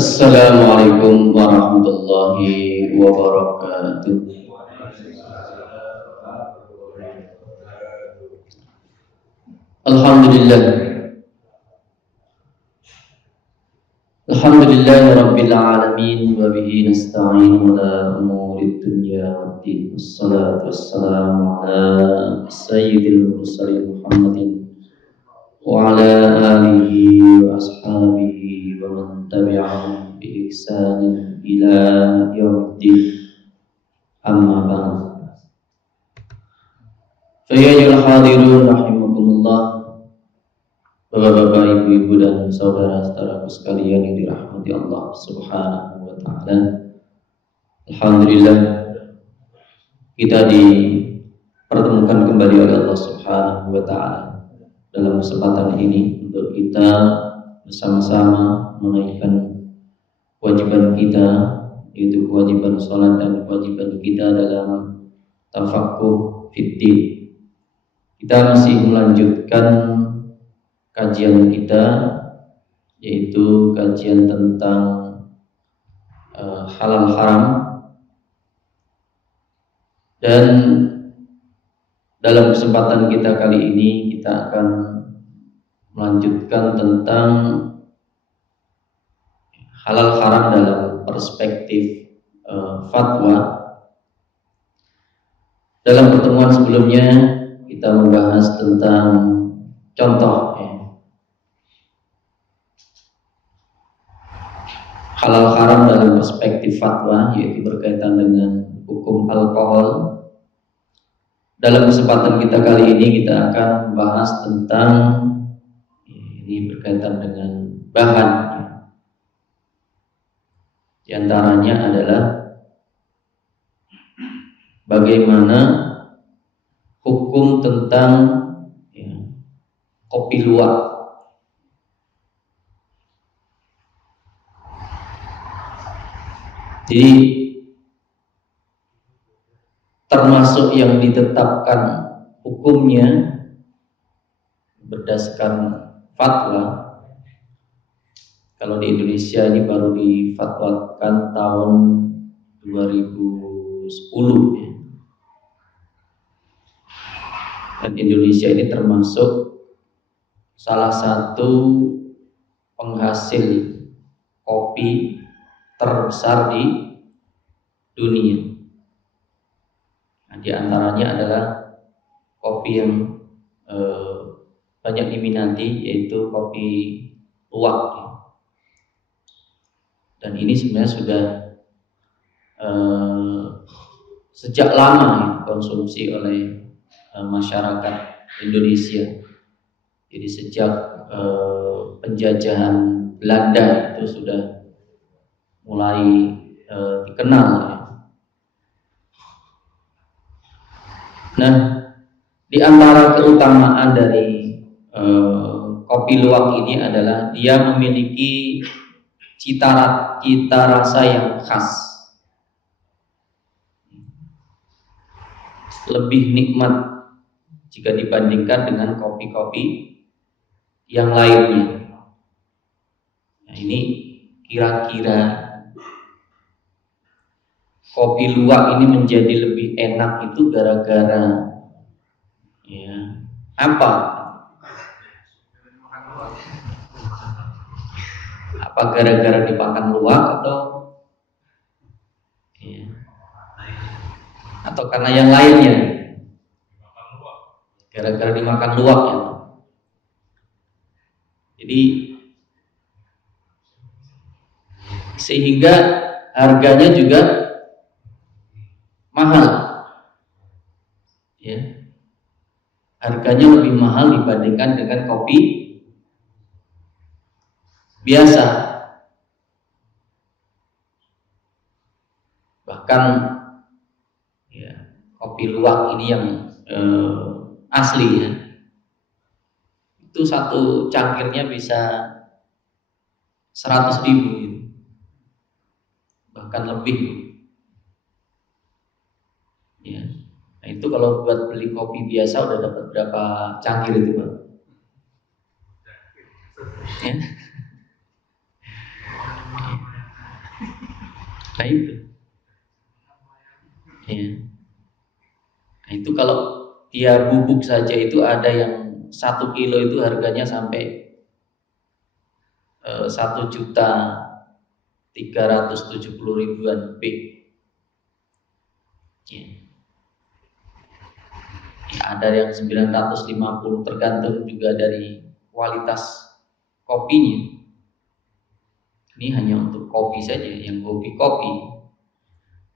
Assalamualaikum warahmatullahi wabarakatuh. Alhamdulillah. Alhamdulillahi rabbil alamin wa bihi nasta'in ala umuri dunya waddin. Wassalatu wassalamu ala sayyidil mursalin Muhammadin wa ala alihi wa ashabihi wa man tabi'ahum bi ihsanin ila yaumiddin. Amma ba'd. Fa ya ayyuhal hadirun rahimakumullah. Bapak-bapak, ibu-ibu dan saudara-saudaraku sekalian yang dirahmati Allah Subhanahu wa taala. Alhamdulillah kita dipertemukan kembali oleh Allah Subhanahu wa taala dalam kesempatan ini untuk kita bersama-sama menunaikan kewajiban kita, yaitu kewajiban salat dan kewajiban kita dalam tafaqquh fiddin. Kita masih melanjutkan kajian kita, yaitu kajian tentang halal haram, dan dalam kesempatan kita kali ini kita akan melanjutkan tentang halal haram dalam perspektif fatwa. Dalam pertemuan sebelumnya kita membahas tentang contoh halal haram dalam perspektif fatwa, yaitu berkaitan dengan hukum alkohol. Dalam kesempatan kita kali ini kita akan membahas tentang ini berkaitan dengan bahan. Di antaranya adalah bagaimana hukum tentang kopi luwak. Jadi termasuk yang ditetapkan hukumnya berdasarkan fatwa. Kalau di Indonesia ini baru difatwakan tahun 2010 ya. Dan Indonesia ini termasuk salah satu penghasil kopi terbesar di dunia. Nah, di antaranya adalah kopi yang banyak diminati, yaitu kopi luwak. Dan ini sebenarnya sudah sejak lama dikonsumsi oleh masyarakat Indonesia. Jadi sejak penjajahan Belanda itu sudah mulai dikenal ya. Nah, di antara keutamaan dari kopi luwak ini adalah dia memiliki cita rasa yang khas, lebih nikmat jika dibandingkan dengan kopi-kopi yang lainnya. Nah, ini kira-kira kopi luwak ini menjadi lebih enak itu gara-gara apa? Apa gara-gara dimakan luwak atau karena yang lainnya? Gara-gara dimakan luwak ya. Jadi sehingga harganya juga mahal ya. Harganya lebih mahal dibandingkan dengan kopi biasa. Bahkan ya, kopi luwak ini yang asli ya, itu satu cangkirnya bisa 100.000 gitu. Bahkan lebih ya. Nah itu kalau buat beli kopi biasa udah dapat berapa cangkir itu Pak? Ya. Nah itu, ya. Nah itu kalau dia bubuk saja itu ada yang 1 kilo itu harganya sampai 1.370.000-an lebih. Ya. Ya, ada yang 950, tergantung juga dari kualitas kopinya. Ini hanya untuk kopi saja, yang hobi kopi.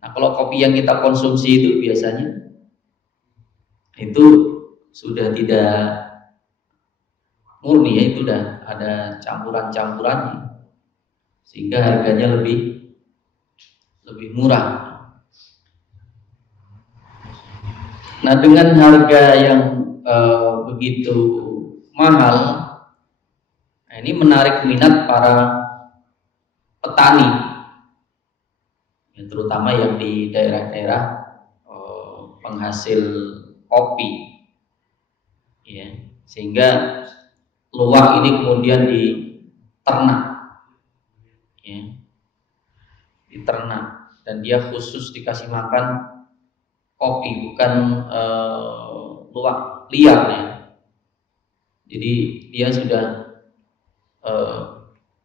Nah kalau kopi yang kita konsumsi itu biasanya itu sudah tidak murni, ya, itu sudah ada campuran-campurannya sehingga harganya lebih murah. Nah dengan harga yang begitu mahal, nah ini menarik minat para petani, ya, terutama yang di daerah-daerah penghasil kopi, ya, sehingga luwak ini kemudian diternak, ya, diternak, dan dia khusus dikasih makan kopi, bukan luwak liar, ya. Jadi dia sudah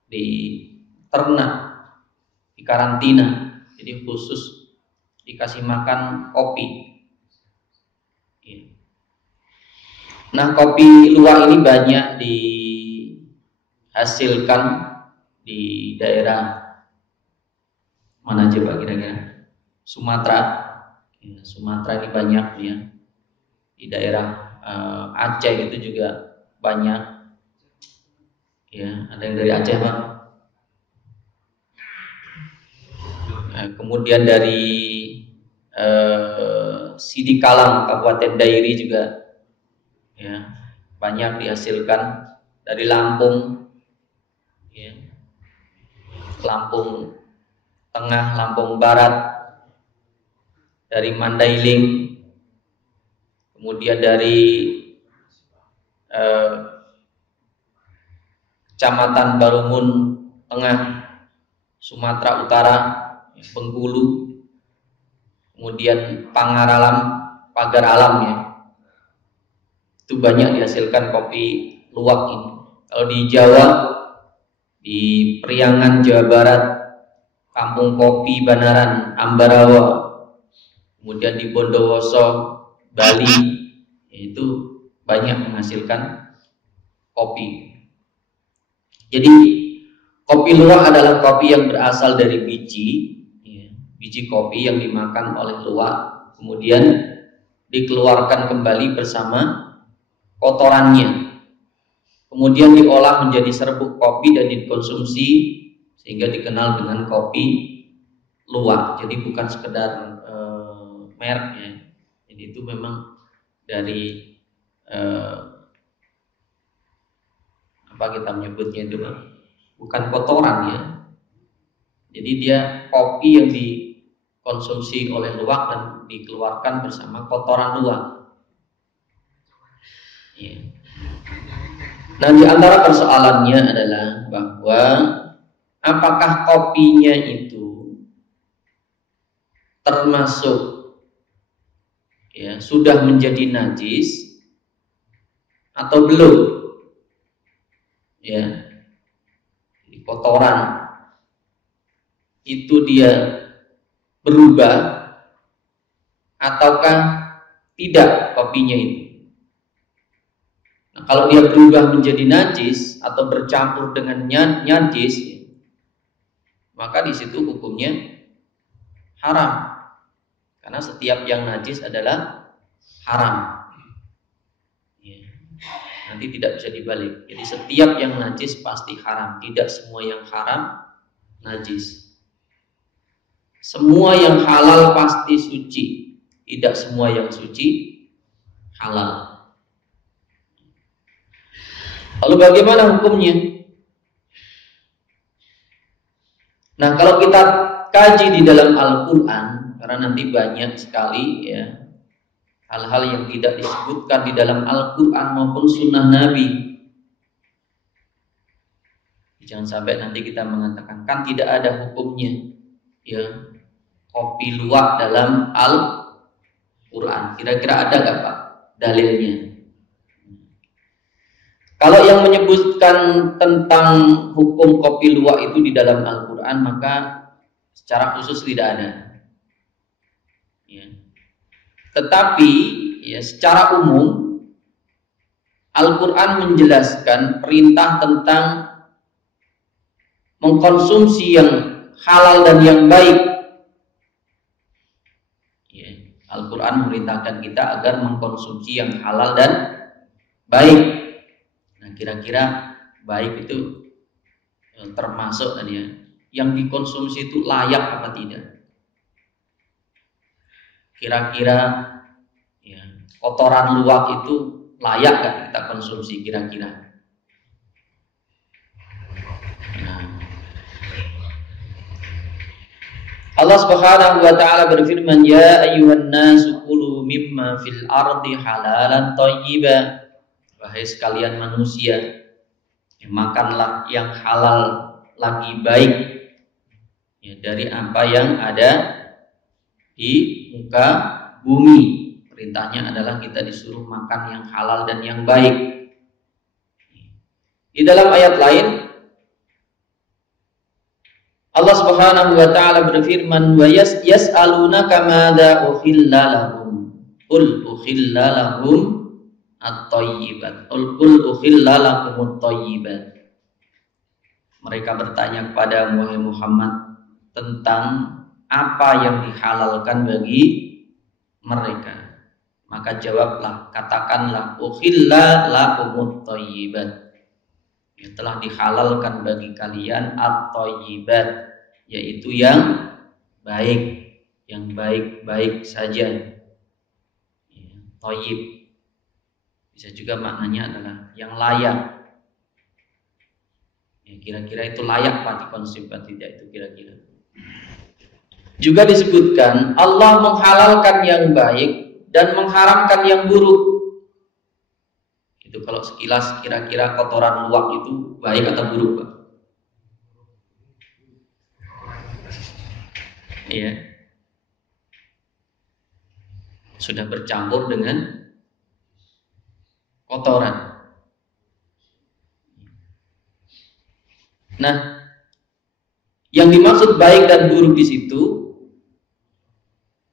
diternak, dikarantina, jadi khusus dikasih makan kopi. Nah kopi luwak ini banyak dihasilkan di daerah mana aja Pak kira-kira? Sumatera. Ya, Sumatera ini banyak, ya. Di daerah Aceh itu juga banyak. Ya, ada yang dari Aceh Pak. Nah, kemudian dari Sidikalang, Kabupaten Dairi juga, ya, banyak dihasilkan. Dari Lampung, ya, Lampung Tengah, Lampung Barat, dari Mandailing, kemudian dari Kecamatan Barumun Tengah, Sumatera Utara, Bengkulu, kemudian Pangaralam, Pagar Alam, ya. Itu banyak dihasilkan kopi luwak ini. Kalau di Jawa, di Priangan, Jawa Barat, Kampung Kopi Banaran, Ambarawa, kemudian di Bondowoso, Bali, itu banyak menghasilkan kopi. Jadi kopi luwak adalah kopi yang berasal dari biji, ya, biji kopi yang dimakan oleh luwak, kemudian dikeluarkan kembali bersama kotorannya, kemudian diolah menjadi serbuk kopi dan dikonsumsi sehingga dikenal dengan kopi luwak. Jadi bukan sekedar mereknya, jadi itu memang dari apa kita menyebutnya itu bukan kotoran, ya. Jadi dia kopi yang dikonsumsi oleh luwak dan dikeluarkan bersama kotoran luwak. Ya. Nah, di antara persoalannya adalah bahwa apakah kopinya itu termasuk, ya, sudah menjadi najis atau belum, ya. Jadi kotoran itu dia berubah ataukah tidak kopinya itu. Nah, kalau dia berubah menjadi najis atau bercampur dengan najis, ya, maka di situ hukumnya haram. Karena setiap yang najis adalah haram, ya. Nanti tidak bisa dibalik. Jadi setiap yang najis pasti haram. Tidak semua yang haram najis. Semua yang halal pasti suci. Tidak semua yang suci halal. Lalu bagaimana hukumnya? Nah, kalau kita kaji di dalam Al-Quran, karena nanti banyak sekali, ya, hal-hal yang tidak disebutkan di dalam Al-Quran maupun Sunnah Nabi. Jangan sampai nanti kita mengatakan kan tidak ada hukumnya ya kopi luwak dalam Al-Quran. Kira-kira ada nggak Pak dalilnya? Kalau yang menyebutkan tentang hukum kopi luwak itu di dalam Al-Quran, maka secara khusus tidak ada. Ya. Tetapi ya, secara umum Al-Quran menjelaskan perintah tentang mengkonsumsi yang halal dan yang baik. Ya. Al-Quran memerintahkan kita agar mengkonsumsi yang halal dan baik. Nah, kira-kira baik itu termasuk tadi ya, yang dikonsumsi itu layak apa tidak? Kira-kira ya, kotoran luwak itu layak gak kita konsumsi kira-kira? Nah, Allah Subhanahu wa taala berfirman, "Ya ayyuhan nasu kulu mimma fil ardi halalan thayyiban." Wahai sekalian manusia, ya, makanlah yang halal lagi baik ya, dari apa yang ada di muka bumi. Perintahnya adalah kita disuruh makan yang halal dan yang baik. Di dalam ayat lain Allah Subhanahu wa taala berfirman, "Wa yas'alunaka madza uhilla lahum qul uhilla lahum at-thayyibat qul uhilla lakumut thayyibat." Mereka bertanya kepada Muhammad tentang apa yang dihalalkan bagi mereka. Maka jawablah, katakanlah, uhilla lakumut thayyibat, ya, telah dihalalkan bagi kalian at-thayyibat, yaitu yang baik, yang baik-baik saja. Ya, thayyib bisa juga maknanya adalah yang layak. Ya, kira-kira itu layak Pak dikonsumsi atau tidak itu kira-kira. Juga disebutkan Allah menghalalkan yang baik dan mengharamkan yang buruk. Itu kalau sekilas kira-kira kotoran luwak itu baik atau buruk Pak? Iya. Sudah bercampur dengan kotoran. Nah, yang dimaksud baik dan buruk di situ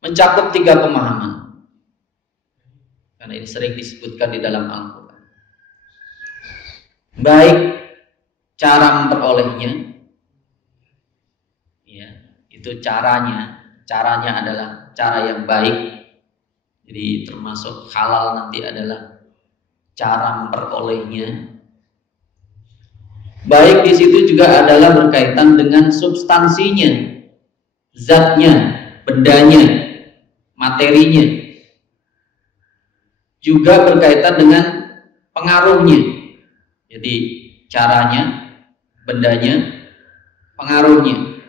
mencakup 3 pemahaman. Karena ini sering disebutkan di dalam Al-Quran. Baik cara memperolehnya, ya, itu caranya adalah cara yang baik. Jadi termasuk halal nanti adalah cara memperolehnya. Baik di situ juga adalah berkaitan dengan substansinya, zatnya, bendanya, materinya. Juga berkaitan dengan pengaruhnya. Jadi caranya, bendanya, pengaruhnya.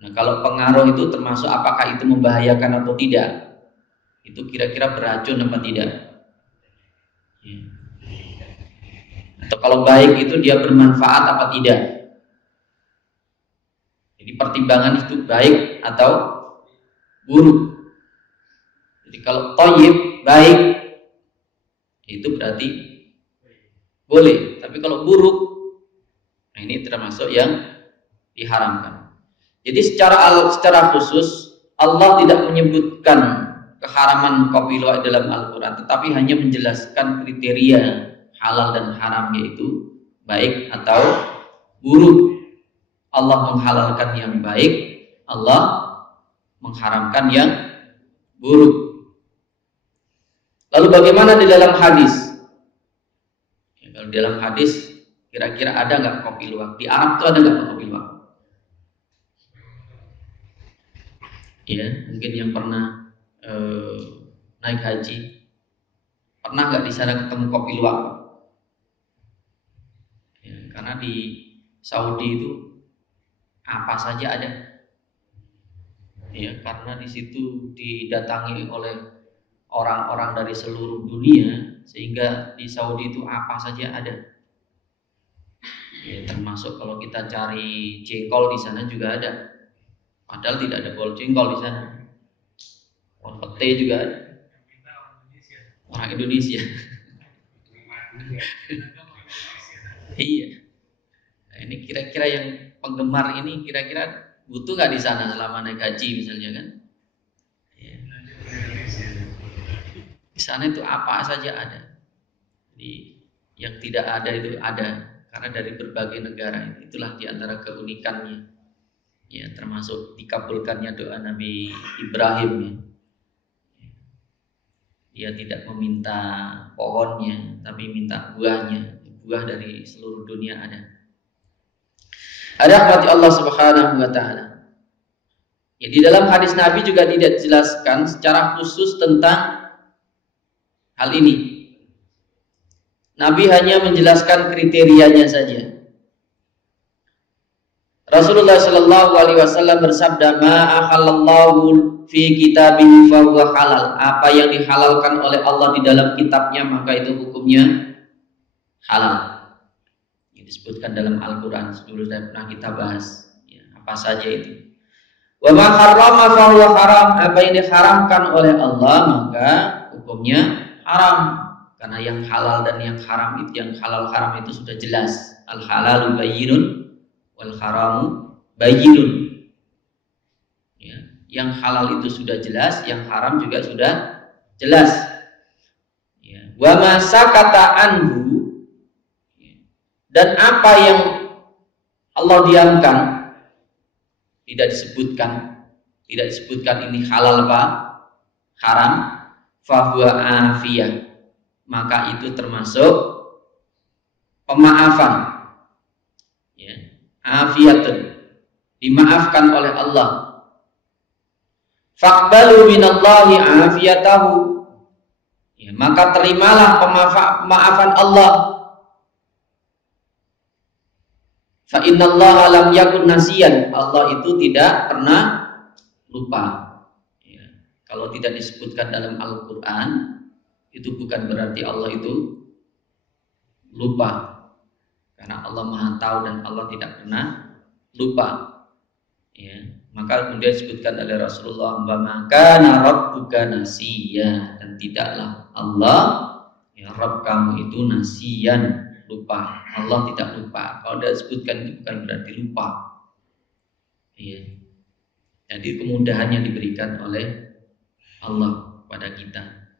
Nah, kalau pengaruh itu termasuk apakah itu membahayakan atau tidak? Itu kira-kira beracun apa tidak? Ya. Atau kalau baik itu dia bermanfaat apa tidak? Jadi pertimbangan itu baik atau buruk. Jadi kalau thayyib baik itu berarti boleh, tapi kalau buruk, nah ini termasuk yang diharamkan. Jadi secara khusus Allah tidak menyebutkan keharaman kopi luwak dalam Al-Quran, tetapi hanya menjelaskan kriteria halal dan haram, yaitu baik atau buruk. Allah menghalalkan yang baik, Allah mengharamkan yang buruk. Lalu bagaimana di dalam hadis? Ya, kalau di dalam hadis kira-kira ada nggak kopi luwak? Di Arab itu ada nggak kopi luwak? Ya, mungkin yang pernah naik haji, pernah nggak di sana ketemu kopi luwak? Ya, karena di Saudi itu apa saja ada. Ya, karena di situ didatangi oleh orang-orang dari seluruh dunia, sehingga di Saudi itu apa saja ada. Ya, termasuk kalau kita cari jengkol di sana juga ada. Padahal tidak ada pohon jengkol di sana. Pohon pete juga ada. Orang Indonesia. Iya. Nah, ini kira-kira yang penggemar ini kira-kira butuh nggak di sana selama naik haji misalnya kan? Ya. Di sana itu apa saja ada. Jadi yang tidak ada itu ada karena dari berbagai negara. Itulah diantara keunikannya. Ya, termasuk dikabulkannya doa Nabi Ibrahim ya. Dia tidak meminta pohonnya, tapi minta buahnya. Buah dari seluruh dunia ada. Ada rahmat Allah Subhanahu wa taala. Ya, di dalam hadis Nabi juga tidak dijelaskan secara khusus tentang hal ini. Nabi hanya menjelaskan kriterianya saja. Rasulullah Shallallahu Alaihi Wasallam bersabda, "Ma'ahallallahu fi kitabihi fahuwa halal." Apa yang dihalalkan oleh Allah di dalam kitabnya maka itu hukumnya halal. Ini disebutkan dalam Al-Quran. Sebelumnya pernah kita bahas. Ya, apa saja itu. Wa ma harrama fahuwa haram. Apa yang diharamkan oleh Allah maka hukumnya haram. Karena yang halal dan yang haram itu, yang halal haram itu sudah jelas. Al halalu bayyinun wal haramu bayyinun. Ya, yang halal itu sudah jelas, yang haram juga sudah jelas. Ya. Wa ma sakata anhu, dan apa yang Allah diamkan, tidak disebutkan ini halal apa haram, fahuwa afiyah, maka itu termasuk pemaafan. Ya, afiyatun, dimaafkan oleh Allah. Faqbalu minallahi afiyatahu, ya, maka terimalah pemaafan Allah. Fa innallaha lam yakun nasiyan, Allah itu tidak pernah lupa. Ya, kalau tidak disebutkan dalam Al-Quran, itu bukan berarti Allah itu lupa, karena Allah Maha Tahu dan Allah tidak pernah lupa. Ya, maka kemudian disebutkan oleh Rasulullah, "Wa ma kana rabbuka nasiya," dan tidaklah Allah, ya Rabb kamu itu nasiyan, lupa. Allah tidak lupa. Kalau tidak disebutkan itu bukan berarti lupa. Ya. Jadi kemudahannya diberikan oleh Allah pada kita.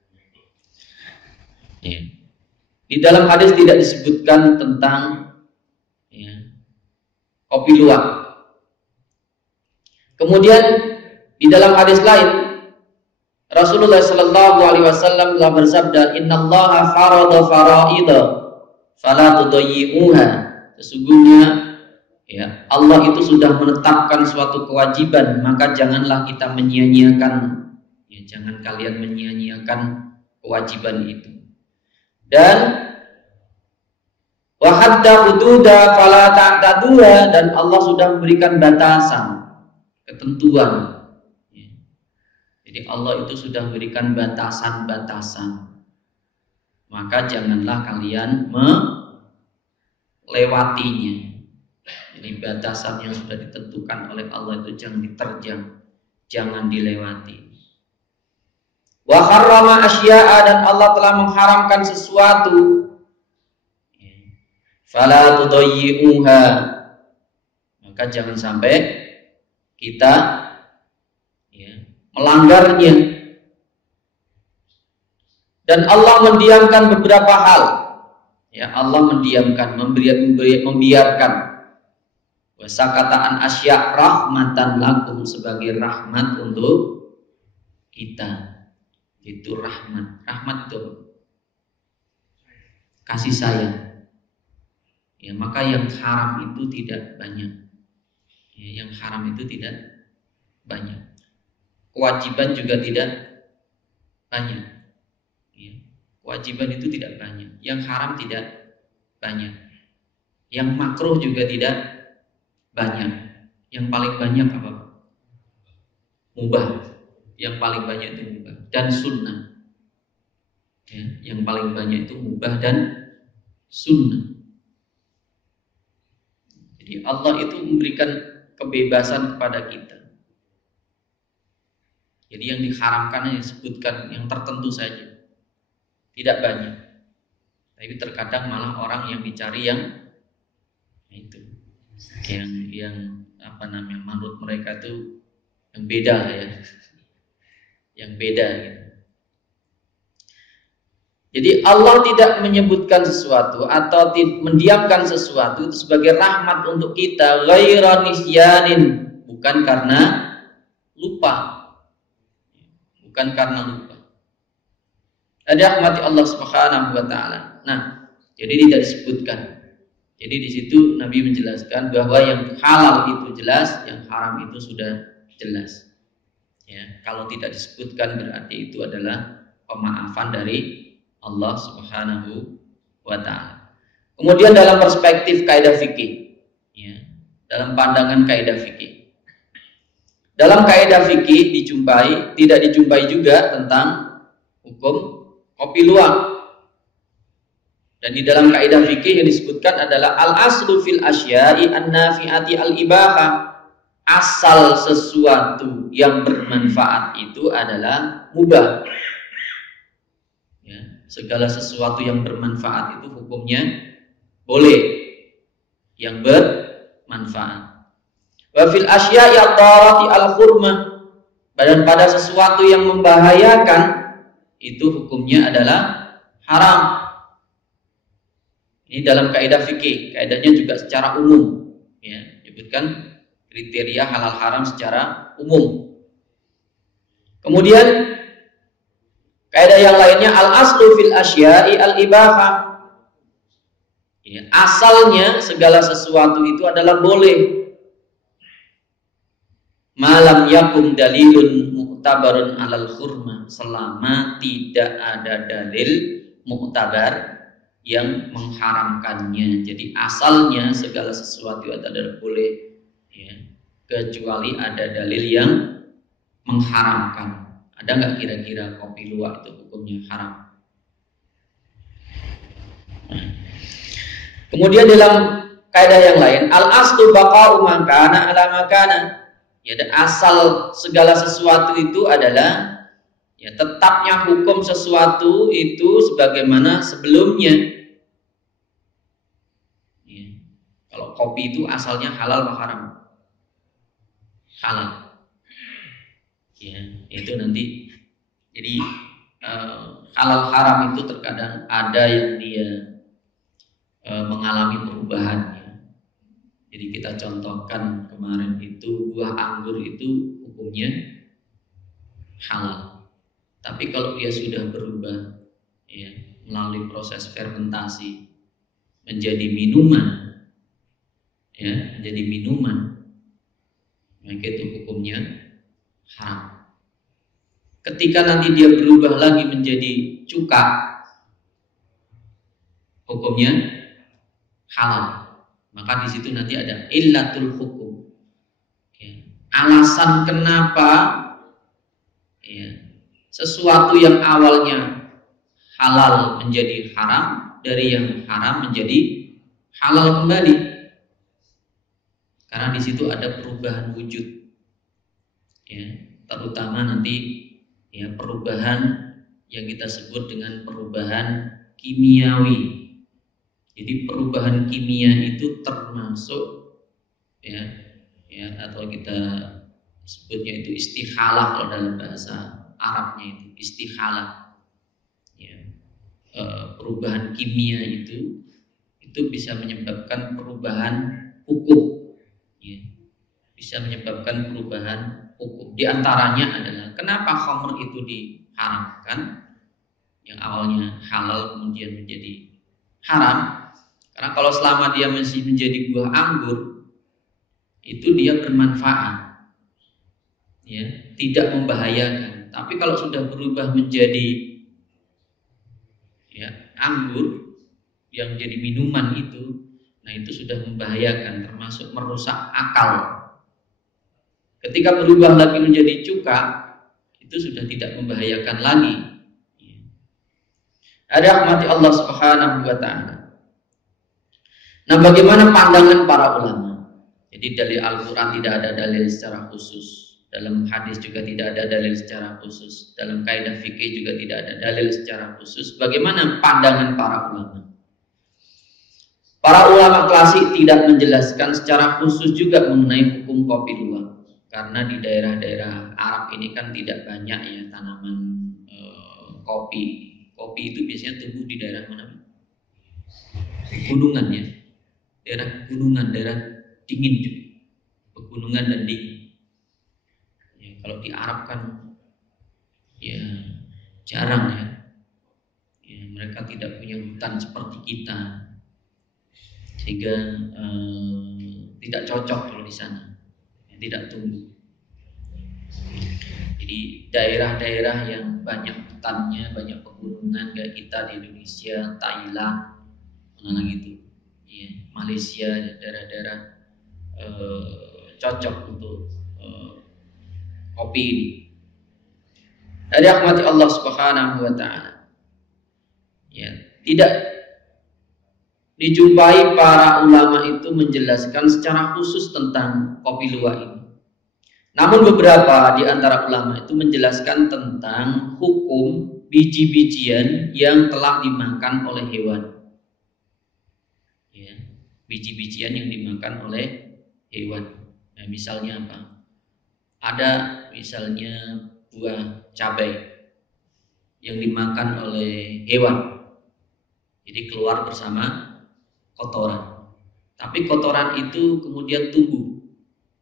Ya. Di dalam hadis tidak disebutkan tentang ya, kopi luwak. Kemudian di dalam hadis lain Rasulullah Shallallahu Alaihi Wasallam telah bersabda, "Innallaha farada faraida, fala tudayyi'uha." Sesungguhnya ya Allah itu sudah menetapkan suatu kewajiban, maka janganlah kita menyia-nyiakan. Ya, jangan kalian menyia-nyiakan kewajiban itu. Dan wa hadda hududa fala ta'taduha, dan Allah sudah memberikan batasan, ketentuan. Ya. Jadi Allah itu sudah memberikan batasan-batasan. Maka janganlah kalian melewatinya. Jadi batasan yang sudah ditentukan oleh Allah itu jangan diterjang, jangan dilewati. Wa harrama asya'a, dan Allah telah mengharamkan sesuatu. Fala tudayyi'uha, maka jangan sampai kita ya, melanggarnya. Dan Allah mendiamkan beberapa hal. Ya, Allah mendiamkan, membiarkan. Wasakataan asya' rahmatan lakum, sebagai rahmat untuk kita. Itu rahmat. Rahmat itu kasih sayang. Ya, maka yang haram itu tidak banyak. Ya, yang haram itu tidak banyak. Kewajiban juga tidak banyak. Ya, kewajiban itu tidak banyak. Yang haram tidak banyak. Yang makruh juga tidak banyak. Yang paling banyak apa? Mubah. Yang paling banyak itu mubah dan sunnah. Ya, yang paling banyak itu mubah dan sunnah. Jadi Allah itu memberikan kebebasan kepada kita. Jadi yang diharamkan yang disebutkan yang tertentu saja, tidak banyak. Tapi terkadang malah orang yang dicari yang itu, yang apa namanya, menurut mereka itu yang beda lah ya, yang beda gitu. Jadi Allah tidak menyebutkan sesuatu atau mendiamkan sesuatu itu sebagai rahmat untuk kita, ghaira nisyanin, bukan karena lupa. Bukan karena lupa. Ada rahmat Allah Subhanahu wa taala. Nah, jadi tidak disebutkan. Jadi di situ Nabi menjelaskan bahwa yang halal itu jelas, yang haram itu sudah jelas. Ya, kalau tidak disebutkan berarti itu adalah pemaafan dari Allah Subhanahu wa taala. Kemudian dalam perspektif kaidah fikih, ya, dalam pandangan kaidah fikih. Dalam kaidah fikih tidak dijumpai juga tentang hukum kopi luwak. Dan di dalam kaidah fikih yang disebutkan adalah al-aslu fil asya'i an-nafi'ati al-ibahah. Asal sesuatu yang bermanfaat itu adalah mubah. Segala sesuatu yang bermanfaat itu hukumnya boleh, yang bermanfaat. Wa fil asya'i ad-darati al-hurmah, dan pada sesuatu yang membahayakan itu hukumnya adalah haram. Ini dalam kaidah fikih, kaidahnya juga secara umum, ya, menyebutkan kriteria halal haram secara umum. Kemudian kaidah yang lainnya al-aslu fil asya'i al-ibahah. Ya, asalnya segala sesuatu itu adalah boleh. Malam yakum dalilun mu'tabarun alal khurma, selama tidak ada dalil mu'tabar yang mengharamkannya. Jadi asalnya segala sesuatu adalah boleh, ya, kecuali ada dalil yang mengharamkan. Ada nggak kira-kira kopi luwak itu hukumnya haram? Kemudian dalam kaidah yang lain, al-aslu baqa'u ma kana ala ma kana. Ya, asal segala sesuatu itu adalah, ya, tetapnya hukum sesuatu itu sebagaimana sebelumnya. Ya, kalau kopi itu asalnya halal atau haram? Halal. Ya, itu nanti jadi halal haram itu terkadang ada yang dia mengalami perubahan. Jadi kita contohkan kemarin itu buah anggur itu hukumnya halal. Tapi kalau dia sudah berubah, ya, melalui proses fermentasi menjadi minuman, ya, menjadi minuman, maka itu hukumnya haram. Ketika nanti dia berubah lagi menjadi cuka, hukumnya halal. Maka di situ nanti ada illatul hukum, ya, alasan kenapa, ya, sesuatu yang awalnya halal menjadi haram, dari yang haram menjadi halal kembali. Karena di situ ada perubahan wujud, ya, terutama nanti, ya, perubahan yang kita sebut dengan perubahan kimiawi. Jadi perubahan kimia itu termasuk, ya, atau kita sebutnya itu istikhalah kalau dalam bahasa Arabnya itu istikhalah. Ya, perubahan kimia itu bisa menyebabkan perubahan hukum, ya, bisa menyebabkan perubahan hukum. Di antaranya adalah kenapa khamr itu diharamkan, yang awalnya halal kemudian menjadi haram. Karena kalau selama dia masih menjadi buah anggur, itu dia bermanfaat, ya, tidak membahayakan. Tapi kalau sudah berubah menjadi, ya, anggur yang jadi minuman itu, nah itu sudah membahayakan, termasuk merusak akal. Ketika berubah lagi menjadi cuka, itu sudah tidak membahayakan lagi. Ada rahmati Allah Subhanahu wa ta'ala. Nah, bagaimana pandangan para ulama? Jadi dalil Al-Quran tidak ada dalil secara khusus, dalam hadis juga tidak ada dalil secara khusus, dalam kaidah fikih juga tidak ada dalil secara khusus. Bagaimana pandangan para ulama? Para ulama klasik tidak menjelaskan secara khusus juga mengenai hukum kopi luwak, karena di daerah-daerah Arab ini kan tidak banyak ya tanaman kopi. Kopi itu biasanya tumbuh di daerah mana? Pegunungan ya, daerah pegunungan, daerah dingin juga, pegunungan dan dingin. Ya, kalau di Arab kan ya jarang ya, mereka tidak punya hutan seperti kita. Sehingga tidak cocok kalau di sana, tidak tumbuh. Jadi daerah-daerah yang banyak hutannya, banyak pegunungan kayak kita di Indonesia, Thailand, mana gitu, ya, Malaysia, daerah-daerah cocok untuk kopi ini. Dari rahmati Allah Subhanahu wa Ta'ala, ya, tidak dijumpai para ulama itu menjelaskan secara khusus tentang kopi luwak ini. Namun beberapa di antara ulama itu menjelaskan tentang hukum biji-bijian yang telah dimakan oleh hewan. Ya, biji-bijian yang dimakan oleh hewan. Nah, misalnya apa? Ada misalnya buah cabai yang dimakan oleh hewan. Jadi keluar bersama kotoran, tapi kotoran itu kemudian tumbuh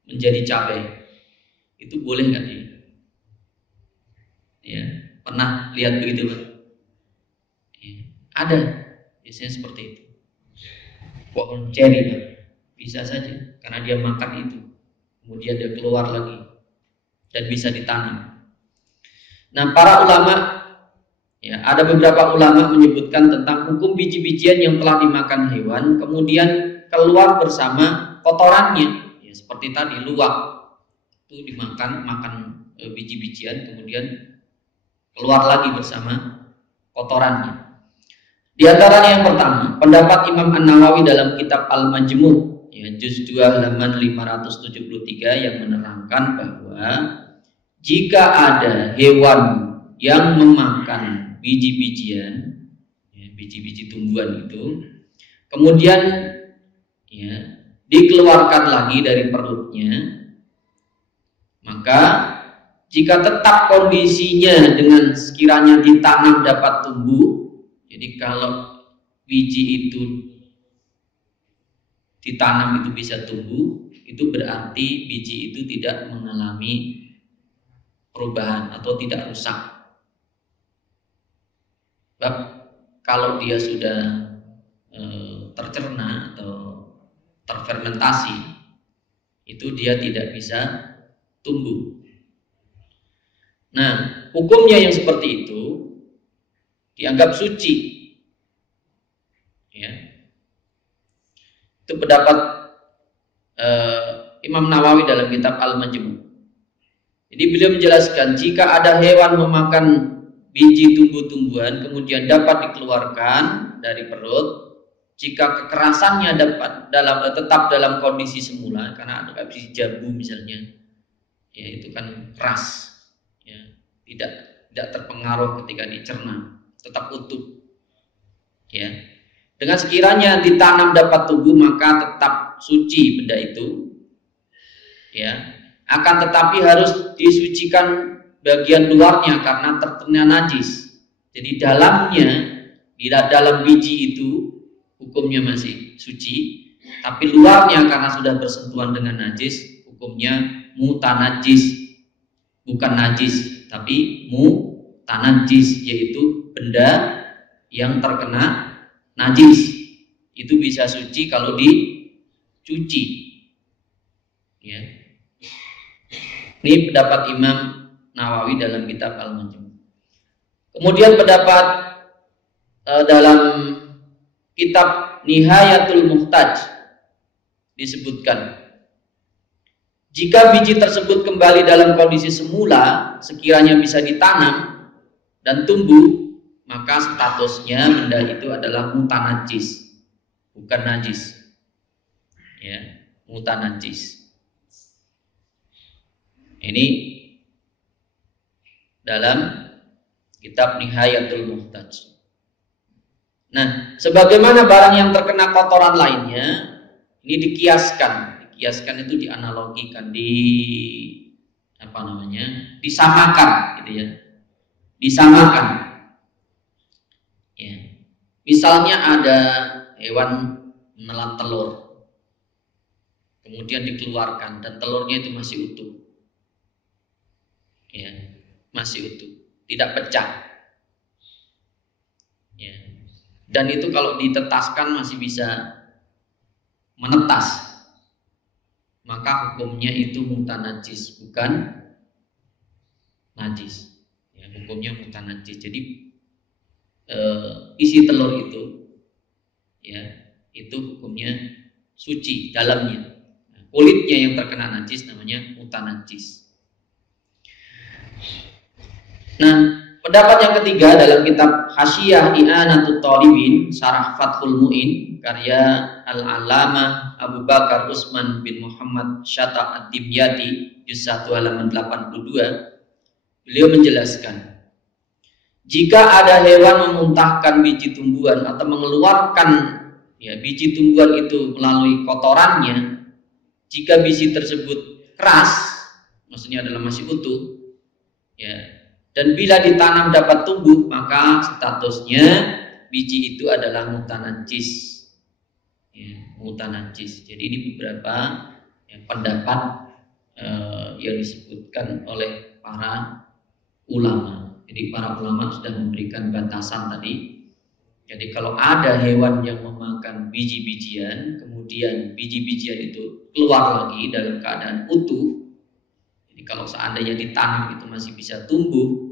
menjadi cabai, itu boleh nggak dia? Ya, pernah lihat begitu Pak? Ya, ada, biasanya seperti itu. Pohon ceri Pak, bisa saja karena dia makan itu, kemudian dia keluar lagi dan bisa ditanam. Nah, para ulama, ya, ada beberapa ulama menyebutkan tentang hukum biji-bijian yang telah dimakan hewan kemudian keluar bersama kotorannya, ya, seperti tadi luwak itu makan biji-bijian kemudian keluar lagi bersama kotorannya. Di antaranya yang pertama, pendapat Imam An-Nawawi dalam kitab Al-Majmu', ya, juz 2 halaman 573 yang menerangkan bahwa jika ada hewan yang memakan biji-bijian, ya, biji-biji tumbuhan itu, kemudian ya, dikeluarkan lagi dari perutnya, maka jika tetap kondisinya dengan sekiranya ditanam dapat tumbuh, jadi kalau biji itu ditanam itu bisa tumbuh, itu berarti biji itu tidak mengalami perubahan atau tidak rusak. Sebab kalau dia sudah tercerna atau terfermentasi, itu dia tidak bisa tumbuh. Nah, hukumnya yang seperti itu dianggap suci, ya. Itu pendapat Imam Nawawi dalam kitab Al-Majmu'. Jadi beliau menjelaskan jika ada hewan memakan biji tumbuh-tumbuhan kemudian dapat dikeluarkan dari perut, jika kekerasannya tetap dalam kondisi semula, karena ada biji jambu misalnya, ya itu kan keras, ya, tidak terpengaruh ketika dicerna, tetap utuh, ya. Dengan sekiranya ditanam dapat tumbuh maka tetap suci benda itu, ya. Akan tetapi harus disucikan bagian luarnya karena terkena najis. Jadi dalamnya, di dalam biji itu hukumnya masih suci, tapi luarnya karena sudah bersentuhan dengan najis, hukumnya mutanajis, bukan najis, tapi mutanajis, yaitu benda yang terkena najis. Itu bisa suci kalau dicuci, ya. Ini pendapat Imam Nawawi dalam kitab Al-Majmu'. Kemudian pendapat dalam kitab Nihayatul Muhtaj disebutkan, jika biji tersebut kembali dalam kondisi semula, sekiranya bisa ditanam dan tumbuh, maka statusnya benda itu adalah mutanajis, bukan najis, ya. mutanajis. Ini dalam kitab Nihayatul Muhtaj. Nah, sebagaimana barang yang terkena kotoran lainnya, ini dikiaskan itu dianalogikan, disamakan gitu ya. Disamakan. Ya. Misalnya ada hewan menelan telur, kemudian dikeluarkan dan telurnya itu masih utuh. Ya, masih utuh, tidak pecah. Ya. Dan itu kalau ditetaskan masih bisa menetas, maka hukumnya itu mutanajis, bukan najis. Ya, hukumnya mutanajis. Jadi isi telur itu, ya, itu hukumnya suci dalamnya. Kulitnya yang terkena najis namanya mutanajis. Nah, pendapat yang ketiga dalam kitab Hasyiyah I'anatut Thalibin Syarah Fathul Mu'in karya Al-Allamah Abu Bakar Utsman bin Muhammad Syata' Ad-Dimyati juz 1 halaman 82, beliau menjelaskan, jika ada hewan memuntahkan biji tumbuhan atau mengeluarkan biji tumbuhan itu melalui kotorannya, jika biji tersebut keras, maksudnya adalah masih utuh, dan bila ditanam dapat tumbuh, maka statusnya biji itu adalah mutanajis. Mutanajis. Jadi ini beberapa pendapat yang disebutkan oleh para ulama. Jadi para ulama sudah memberikan batasan tadi. Jadi kalau ada hewan yang memakan biji-bijian, kemudian biji-bijian itu keluar lagi dalam keadaan utuh, jadi kalau seandainya ditanam itu masih bisa tumbuh,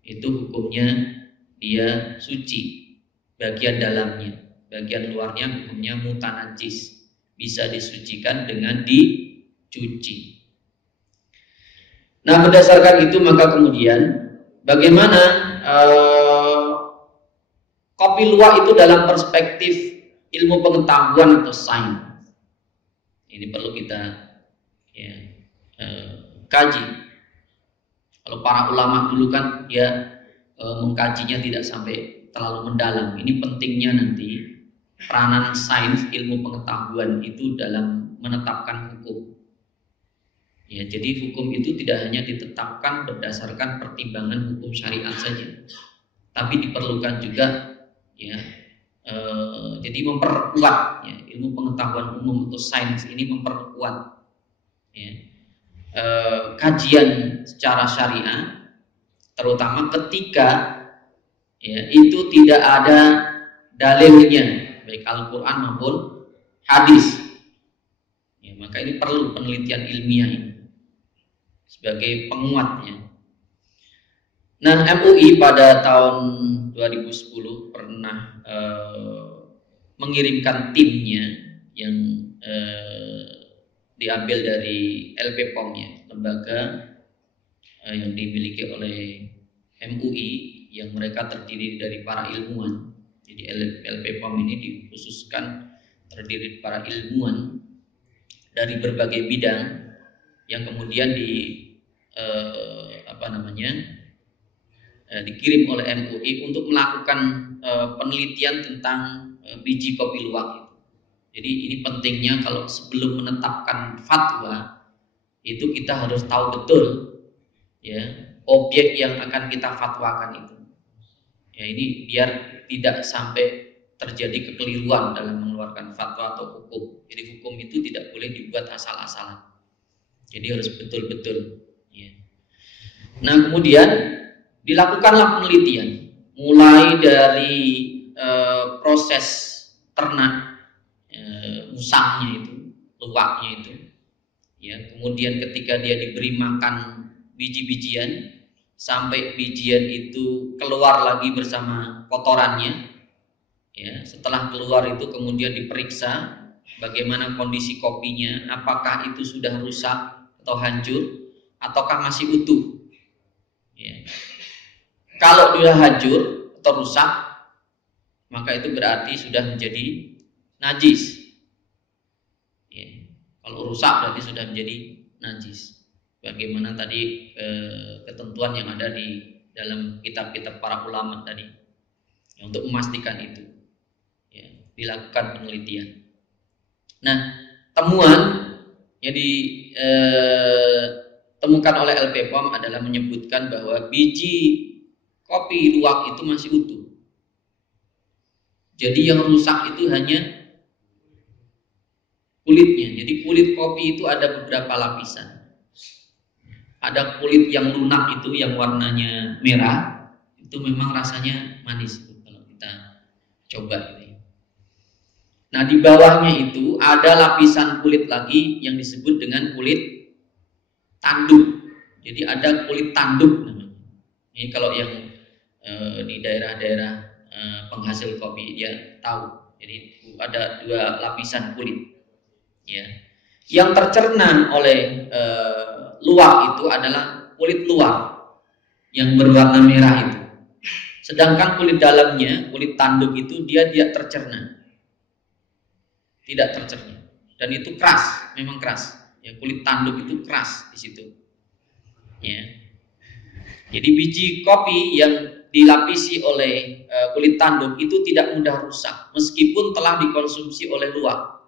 itu hukumnya dia suci, bagian dalamnya. Bagian luarnya hukumnya mutanajis, bisa disucikan dengan dicuci. Nah, berdasarkan itu maka kemudian bagaimana kopi luwak itu dalam perspektif ilmu pengetahuan atau sains? Ini perlu kita kaji. Kalau para ulama dulu kan mengkajinya tidak sampai terlalu mendalam. Ini pentingnya nanti peranan sains, ilmu pengetahuan itu dalam menetapkan hukum. Jadi hukum itu tidak hanya ditetapkan berdasarkan pertimbangan hukum syariat saja, tapi diperlukan juga jadi memperkuat ilmu pengetahuan umum atau sains ini memperkuat kajian secara syariah, terutama ketika itu tidak ada dalilnya, baik Al-Quran maupun hadis. Maka ini perlu penelitian ilmiah ini sebagai penguatnya. Nah, MUI pada tahun 2010 pernah mengirimkan timnya yang diambil dari LPPOM, lembaga yang dimiliki oleh MUI yang mereka terdiri dari para ilmuwan. Jadi LPPOM ini dikhususkan terdiri para ilmuwan dari berbagai bidang yang kemudian dikirim oleh MUI untuk melakukan penelitian tentang biji kopi luwak. Jadi ini pentingnya kalau sebelum menetapkan fatwa itu kita harus tahu betul objek yang akan kita fatwakan itu. Ini biar tidak sampai terjadi kekeliruan dalam mengeluarkan fatwa atau hukum. Jadi hukum itu tidak boleh dibuat asal-asalan. Jadi harus betul-betul. Nah, kemudian dilakukanlah penelitian mulai dari proses ternak musangnya itu, luwaknya itu. Kemudian ketika dia diberi makan biji-bijian sampai bijian itu keluar lagi bersama kotorannya. Setelah keluar itu kemudian diperiksa bagaimana kondisi kopinya, apakah itu sudah rusak atau hancur ataukah masih utuh. Kalau sudah hancur atau rusak, maka itu berarti sudah menjadi najis. Kalau rusak berarti sudah menjadi najis. Bagaimana tadi ketentuan yang ada di dalam kitab-kitab para ulama tadi, ya, untuk memastikan itu, ya, dilakukan penelitian. Nah, temuan yang ditemukan oleh LPPOM adalah menyebutkan bahwa biji kopi luwak itu masih utuh. Jadi yang rusak itu hanya kulitnya. Jadi kulit kopi itu ada beberapa lapisan. Ada kulit yang lunak itu yang warnanya merah, itu memang rasanya manis itu kalau kita coba gitu. Nah, di bawahnya itu ada lapisan kulit lagi yang disebut dengan kulit tanduk. Jadi ada kulit tanduk namanya. Ini kalau yang di daerah-daerah penghasil kopi dia tahu. Jadi ada dua lapisan kulit. Ya. Yang tercerna oleh luwak itu adalah kulit luar yang berwarna merah itu. Sedangkan kulit dalamnya, kulit tanduk itu dia tercerna. Tidak tercerna. Dan itu keras, memang keras. Ya, kulit tanduk itu keras di situ. Ya. Jadi biji kopi yang dilapisi oleh kulit tanduk itu tidak mudah rusak meskipun telah dikonsumsi oleh luwak.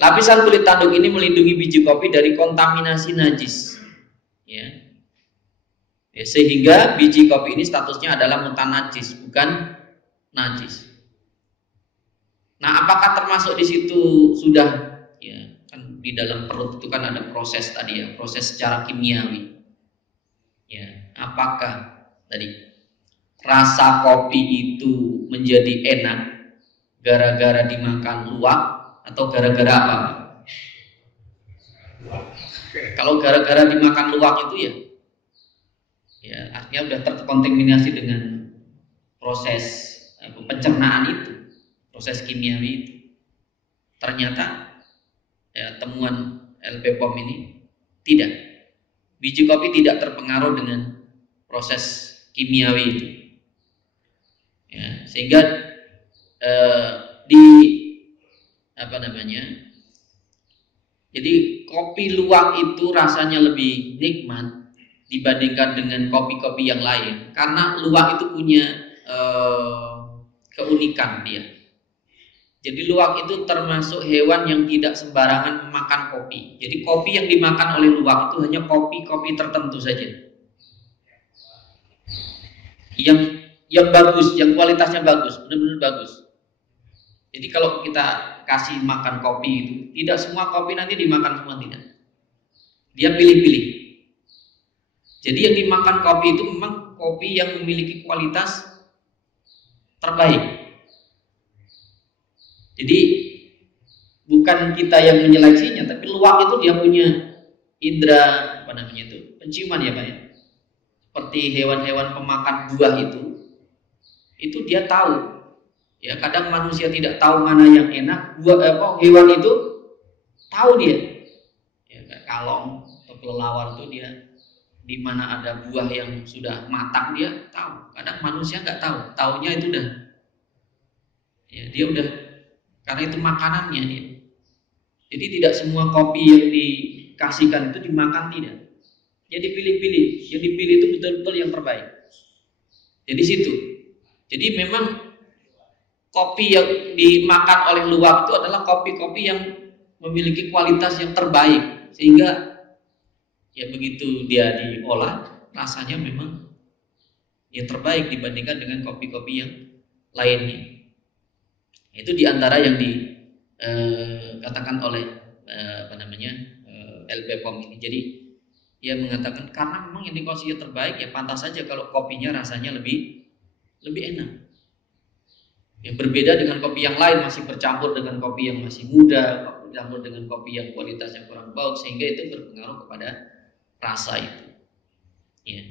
Lapisan kulit tanduk ini melindungi biji kopi dari kontaminasi najis, ya. Sehingga biji kopi ini statusnya adalah mutanajis, bukan najis. Nah, apakah termasuk di situ sudah, ya, kan di dalam perut itu kan ada proses tadi, ya, proses secara kimiawi. Ya, apakah tadi rasa kopi itu menjadi enak gara-gara dimakan luwak atau gara-gara apa? Kalau gara-gara dimakan luwak itu ya artinya udah terkontaminasi dengan proses pencernaan itu, proses kimiawi itu. Ternyata ya, temuan LPPOM ini tidak, biji kopi tidak terpengaruh dengan proses kimiawi itu, ya, sehingga jadi kopi luwak itu rasanya lebih nikmat dibandingkan dengan kopi-kopi yang lain karena luwak itu punya keunikan dia. Jadi luwak itu termasuk hewan yang tidak sembarangan memakan kopi. Jadi kopi yang dimakan oleh luwak itu hanya kopi-kopi tertentu saja. Yang bagus, yang kualitasnya bagus, benar-benar bagus. Jadi kalau kita kasih makan kopi itu, tidak semua kopi nanti dimakan semua, tidak. Dia pilih-pilih. Jadi yang dimakan kopi itu memang kopi yang memiliki kualitas terbaik. Jadi bukan kita yang menyeleksinya, tapi luwak itu dia punya indera penciuman ya Pak ya. Seperti hewan-hewan pemakan buah itu dia tahu. Ya, kadang manusia tidak tahu mana yang enak, hewan itu tahu dia. Ya, kayak kalong atau kelelawar itu dia di mana ada buah yang sudah matang dia tahu. Kadang manusia nggak tahu, taunya itu udah. Ya, dia udah, karena itu makanannya dia. Jadi tidak semua kopi yang dikasihkan itu dimakan, tidak. Jadi pilih-pilih, yang dipilih itu betul-betul yang terbaik. Jadi situ. Jadi memang kopi yang dimakan oleh luwak itu adalah kopi-kopi yang memiliki kualitas yang terbaik, sehingga ya begitu dia diolah rasanya memang yang terbaik dibandingkan dengan kopi-kopi yang lainnya. Itu diantara yang dikatakan oleh LPPOM ini. Jadi dia mengatakan karena memang yang dikonsumsi terbaik, ya pantas saja kalau kopinya rasanya lebih enak. Yang berbeda dengan kopi yang lain masih bercampur dengan kopi yang masih muda, bercampur dengan kopi yang kualitasnya kurang bagus, sehingga itu berpengaruh kepada rasa itu. Ya.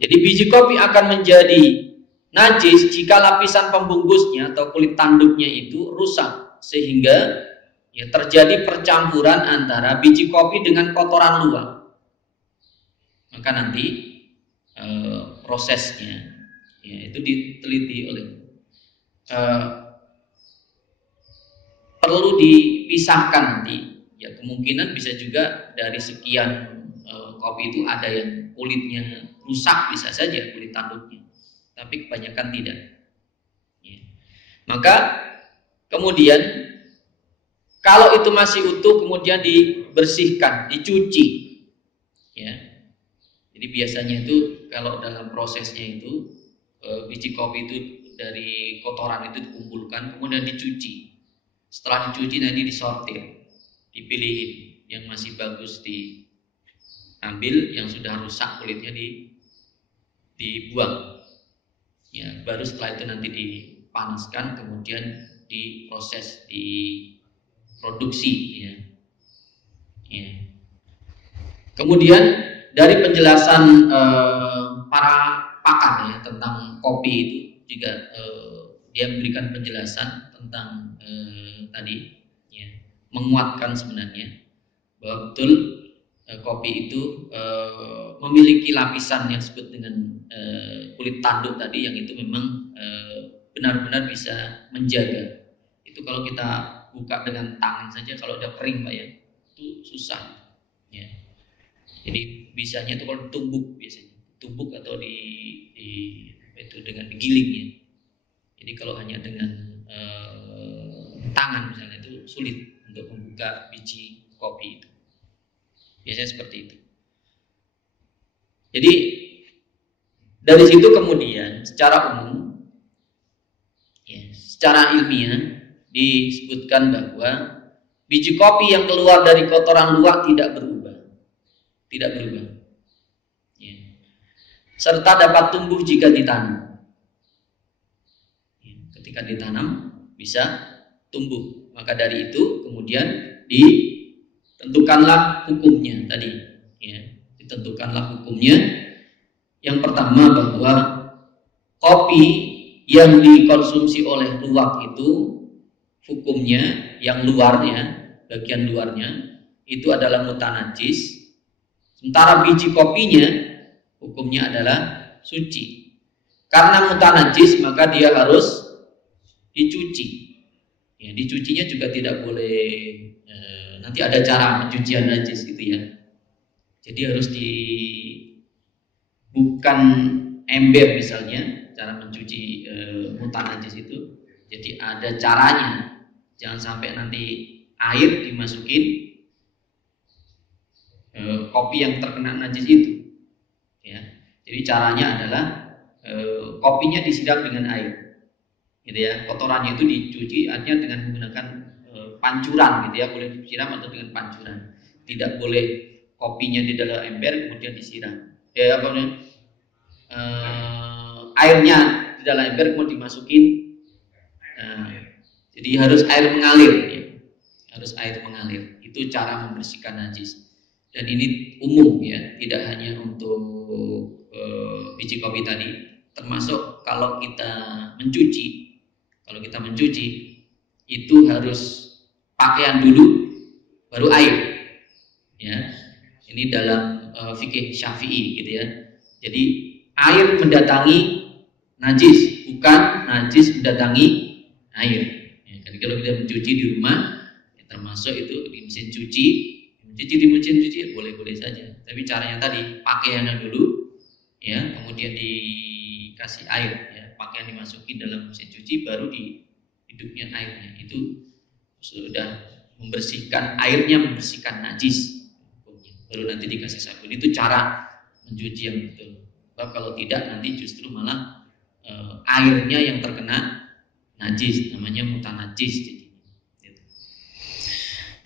Jadi biji kopi akan menjadi najis jika lapisan pembungkusnya atau kulit tanduknya itu rusak, sehingga ya terjadi percampuran antara biji kopi dengan kotoran luwak. Maka nanti prosesnya ya, itu diteliti oleh perlu dipisahkan nanti. Ya kemungkinan bisa juga dari sekian kopi itu ada yang kulitnya rusak, bisa saja kulit tanduknya, tapi kebanyakan tidak. Ya. Maka kemudian kalau itu masih utuh kemudian dibersihkan, dicuci. Ya. Jadi biasanya itu kalau dalam prosesnya itu biji kopi itu dari kotoran itu dikumpulkan kemudian dicuci. Setelah dicuci nanti disortir, dipilihin yang masih bagus diambil, yang sudah rusak kulitnya dibuang. Ya, baru setelah itu nanti dipanaskan, kemudian diproses, diproduksi. Ya. Ya. Kemudian dari penjelasan para pakar ya tentang kopi itu juga dia memberikan penjelasan tentang tadi ya, menguatkan sebenarnya bahwa betul kopi itu memiliki lapisan yang disebut dengan kulit tanduk tadi, yang itu memang benar-benar bisa menjaga. Itu kalau kita buka dengan tangan saja, kalau udah kering Pak ya, itu susah ya. Jadi bisanya itu kalau tumbuk, biasanya tumbuk atau itu dengan digiling ya. Jadi kalau hanya dengan tangan misalnya itu sulit untuk membuka biji kopi itu. Biasanya seperti itu. Jadi dari situ kemudian secara umum, ya, secara ilmiah disebutkan bahwa biji kopi yang keluar dari kotoran luwak tidak berubah, ya. Serta dapat tumbuh jika ditanam. Ketika ditanam bisa tumbuh. Maka dari itu kemudian ditentukanlah hukumnya tadi. Ya, ditentukanlah hukumnya. Yang pertama bahwa kopi yang dikonsumsi oleh luwak itu hukumnya yang luarnya, bagian luarnya itu adalah mutanajis. Sementara biji kopinya hukumnya adalah suci. Karena mutanajis maka dia harus dicuci. Ya, dicucinya juga tidak boleh nanti ada cara pencucian najis gitu ya. Jadi harus bukan ember misalnya cara mencuci mutanajis itu. Jadi ada caranya. Jangan sampai nanti air dimasukin kopi yang terkena najis itu. Ya. Jadi caranya adalah kopinya disiram dengan air. Gitu ya, kotorannya itu dicuci artinya dengan menggunakan pancuran gitu ya, boleh disiram atau dengan pancuran. Tidak boleh kopinya di dalam ember kemudian disiram. Ya apa namanya? Airnya di dalam ember kemudian dimasukin. Jadi harus air mengalir ya. Harus air mengalir. Itu cara membersihkan najis. Dan ini umum ya, tidak hanya untuk biji kopi tadi, termasuk kalau kita mencuci. Kalau kita mencuci itu harus pakaian dulu baru air. Ya. Ini dalam fikih Syafi'i gitu ya. Jadi air mendatangi najis, bukan najis mendatangi air. Ya, kan kalau kita mencuci di rumah, ya termasuk itu di mesin cuci, di mesin cuci boleh-boleh saja. Tapi caranya tadi pakaiannya dulu, ya, kemudian dikasih air. Pakaian dimasukin dalam mesin cuci baru dihidupkan airnya, itu sudah membersihkan airnya, membersihkan najis, baru nanti dikasih sabun. Itu cara mencuci yang betul. Kalau tidak nanti justru malah airnya yang terkena najis, namanya mutanajis. Jadi, gitu.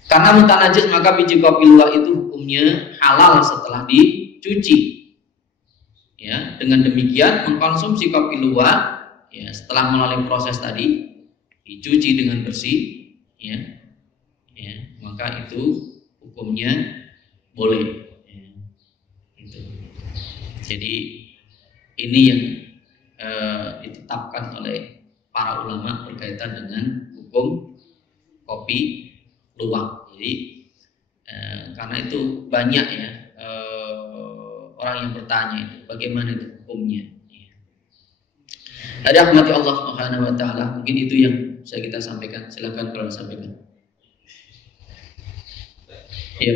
Karena mutanajis maka biji kopi luwak itu hukumnya halal setelah dicuci. Ya, dengan demikian mengkonsumsi kopi luwak ya setelah melalui proses tadi dicuci dengan bersih ya, maka itu hukumnya boleh ya, itu. Jadi ini yang ditetapkan oleh para ulama berkaitan dengan hukum kopi luwak. Jadi karena itu banyak ya orang yang bertanya itu bagaimana itu hukumnya. Ada rahmati Allah Subhanahu wa taala. Mungkin itu yang saya kita sampaikan. Silakan kalau sampaikan. Ya.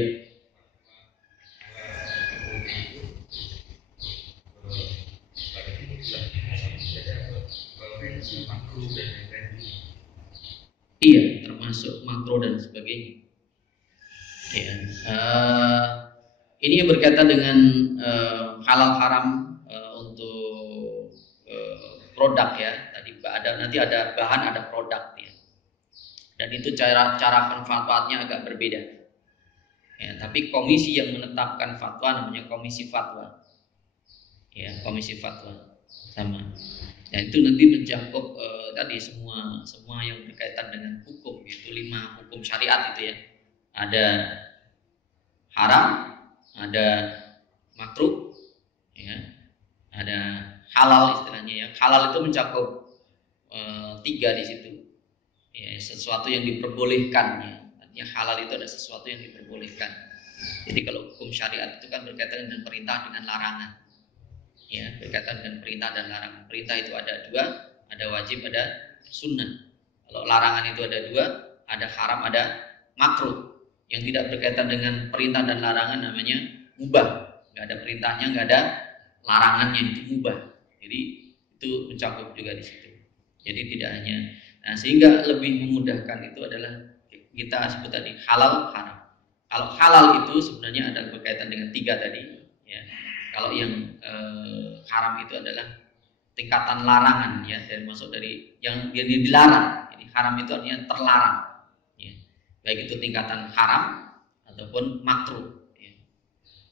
Iya, termasuk makro dan sebagainya. Ya. Ini yang berkaitan dengan halal haram untuk produk ya. Tadi nanti ada bahan, ada produk ya. Dan itu cara penfatwaannya agak berbeda. Ya, tapi komisi yang menetapkan fatwa namanya komisi fatwa. Ya, komisi fatwa sama. Nah itu nanti mencakup tadi semua yang berkaitan dengan hukum, yaitu 5 hukum syariat itu ya. Ada haram, ada makruh, ya, ada halal istilahnya ya. Halal itu mencakup 3 di situ. Ya, sesuatu yang diperbolehkan ya. Artinya halal itu ada sesuatu yang diperbolehkan. Jadi kalau hukum syariat itu kan berkaitan dengan perintah dengan larangan. Ya, berkaitan dengan perintah dan larangan. Perintah itu ada 2, ada wajib, ada sunnah. Kalau larangan itu ada 2, ada haram, ada makruh. Yang tidak berkaitan dengan perintah dan larangan namanya mubah. Nggak ada perintahnya, nggak ada larangannya, itu mubah. Jadi itu mencakup juga di situ. Jadi tidak hanya, nah sehingga lebih memudahkan itu adalah kita sebut tadi halal haram. Kalau halal itu sebenarnya ada berkaitan dengan 3 tadi. Ya. Kalau yang haram itu adalah tingkatan larangan ya, dari masuk dari yang dilarang. Jadi haram itu artinya terlarang. Ya. Baik itu tingkatan haram ataupun makruh. Ya.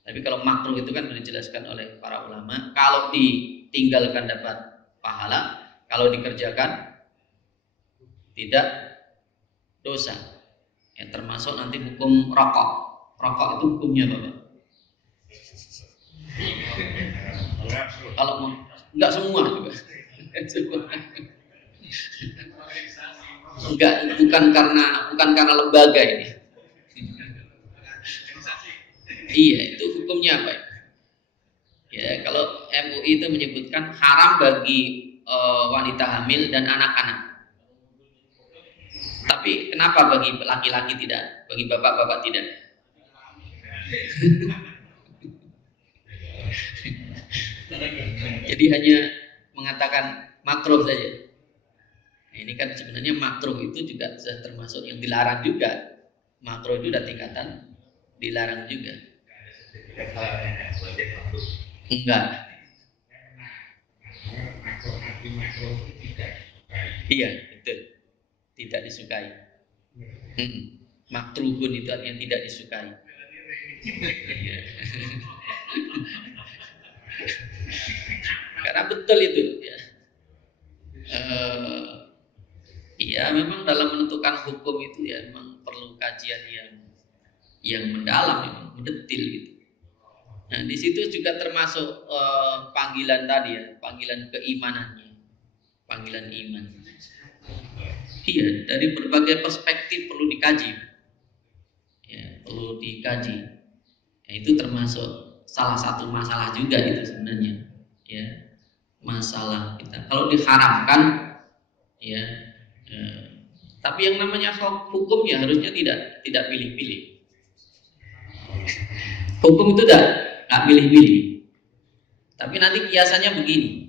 Tapi kalau makruh itu kan sudah dijelaskan oleh para ulama. Kalau ditinggalkan dapat pahala, kalau dikerjakan tidak dosa. Ya, termasuk nanti hukum rokok. Rokok itu hukumnya apa, Pak? Kalau enggak semua juga. Enggak, bukan karena lembaga ini. Iya, itu hukumnya apa ya? Ya, kalau MUI itu menyebutkan haram bagi wanita hamil dan anak-anak. Tapi kenapa bagi laki-laki tidak, bagi bapak-bapak tidak? Jadi hanya mengatakan makruh saja. Nah, ini kan sebenarnya makruh itu juga termasuk yang dilarang juga. Makruh itu udah tingkatan dilarang juga. Enggak. Iya, betul. Tidak disukai. Makruhun itu artinya tidak disukai. Karena betul itu ya. Iya, memang dalam menentukan hukum itu ya memang perlu kajian yang mendalam, yang mendetil gitu. Nah, di situ juga termasuk panggilan tadi ya, panggilan keimanannya, panggilan iman. Iya, dari berbagai perspektif perlu dikaji. Ya, perlu dikaji. Ya, itu termasuk salah satu masalah juga itu sebenarnya. Ya, masalah kita. Kalau diharamkan, ya. Tapi yang namanya hukum ya harusnya tidak pilih-pilih. Hukum itu nggak pilih-pilih. Tapi nanti kiasannya begini.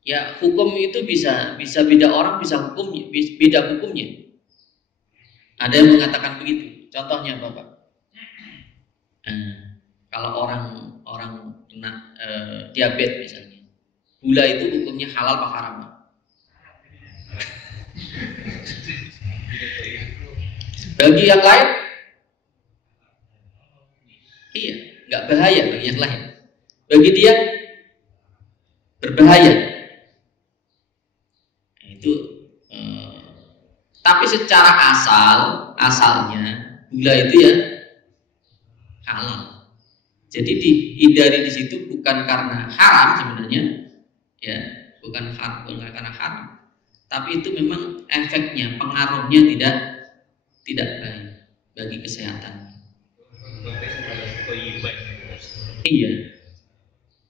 Ya hukum itu bisa beda orang, bisa hukumnya, beda hukumnya. Ada yang mengatakan begitu. Contohnya apa, Pak? Kalau orang kena diabetes misalnya, gula itu hukumnya halal apa haram? Bagi yang lain, iya, nggak bahaya bagi yang lain. Bagi dia berbahaya. Itu tapi secara asalnya gula itu ya halal. Jadi dihindari di situ bukan karena haram sebenarnya, ya bukan karena haram, tapi itu memang efeknya, pengaruhnya tidak baik bagi kesehatan.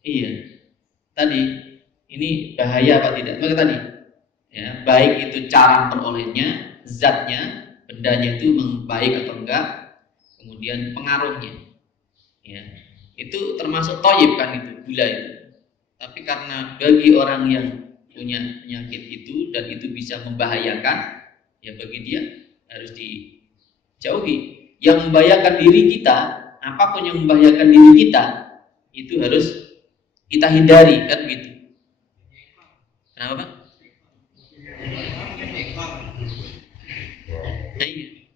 Iya. Tadi ini bahaya apa tidak? Maka tadi, ya, baik itu cara memperolehnya, zatnya, bendanya itu baik atau enggak, kemudian pengaruhnya, ya, itu termasuk toyib kan itu gula itu. Tapi karena bagi orang yang punya penyakit itu dan itu bisa membahayakan, ya bagi dia harus dijauhi. Yang membahayakan diri kita, apapun yang membahayakan diri kita, itu harus kita hindari, kan gitu. Kenapa Pak?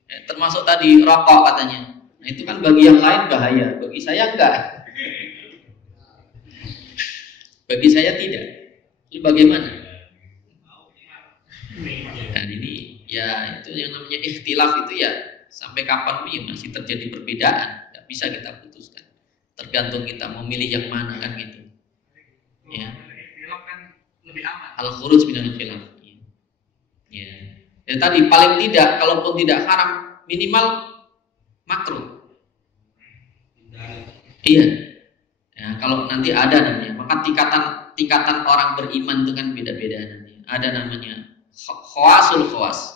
Ya, termasuk tadi rokok katanya. Nah itu kan bagi yang lain bahaya, bagi saya enggak. Bagi saya tidak. Itu bagaimana? Dan ini ya itu yang namanya ikhtilaf itu ya sampai kapan pun masih terjadi perbedaan. Tidak bisa kita putuskan. Tergantung kita mau milih yang mana kan gitu. Ya. Al-khuruj minal khilaf. Ya. Ya tadi paling tidak, kalaupun tidak haram, minimal makruh. Iya. Ya, kalau nanti ada namanya, maka tingkatan orang beriman itu kan beda-beda nanti. Ada namanya khawasul khawas.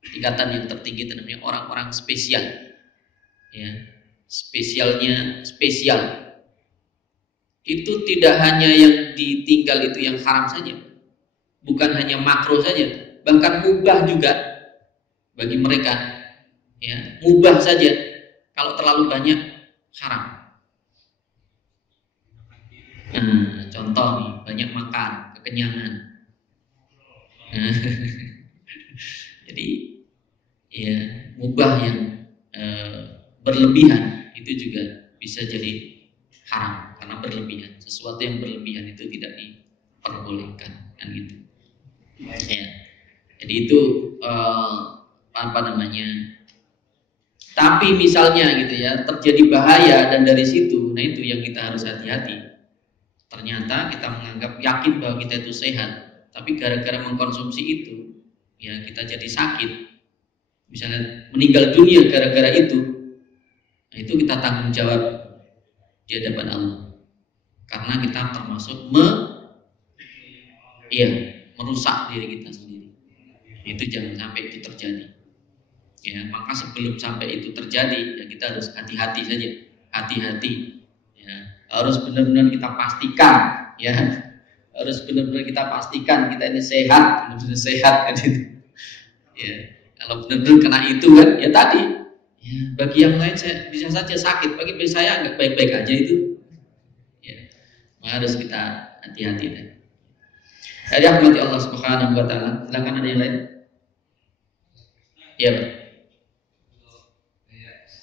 Tingkatan yang tertinggi itu namanya orang-orang spesial. Ya. Spesialnya spesial. Itu tidak hanya yang ditinggal itu yang haram saja. Bukan hanya makruh saja, bahkan mubah juga bagi mereka. Ya, mubah saja kalau terlalu banyak haram. Nah, contoh nih, banyak makan, kekenyangan. Nah, jadi ya mubah yang berlebihan itu juga bisa jadi haram karena berlebihan. Sesuatu yang berlebihan itu tidak diperbolehkan, kan gitu. Ya. Jadi itu apa namanya? Tapi misalnya gitu ya, terjadi bahaya dan dari situ, nah itu yang kita harus hati-hati. Ternyata kita menganggap yakin bahwa kita itu sehat, tapi gara-gara mengkonsumsi itu, ya kita jadi sakit. Misalnya meninggal dunia gara-gara itu, nah itu kita tanggung jawab di hadapan Allah. Karena kita termasuk merusak diri kita sendiri. Itu jangan sampai itu terjadi. Ya, maka sebelum sampai itu terjadi, ya kita harus hati-hati saja. Hati-hati. Ya, harus benar-benar kita pastikan, ya. Harus benar-benar kita pastikan kita ini sehat, benar-benar sehat kan itu. Ya, kalau benar-benar kena itu kan, ya tadi. Ya, bagi yang lain saya bisa saja sakit, bagi saya enggak baik-baik aja itu. Ya, maka harus kita hati-hati dan. Jadi rahmati Allah Subhanahu wa taala. Silakan ada yang lain? Ya, Pak.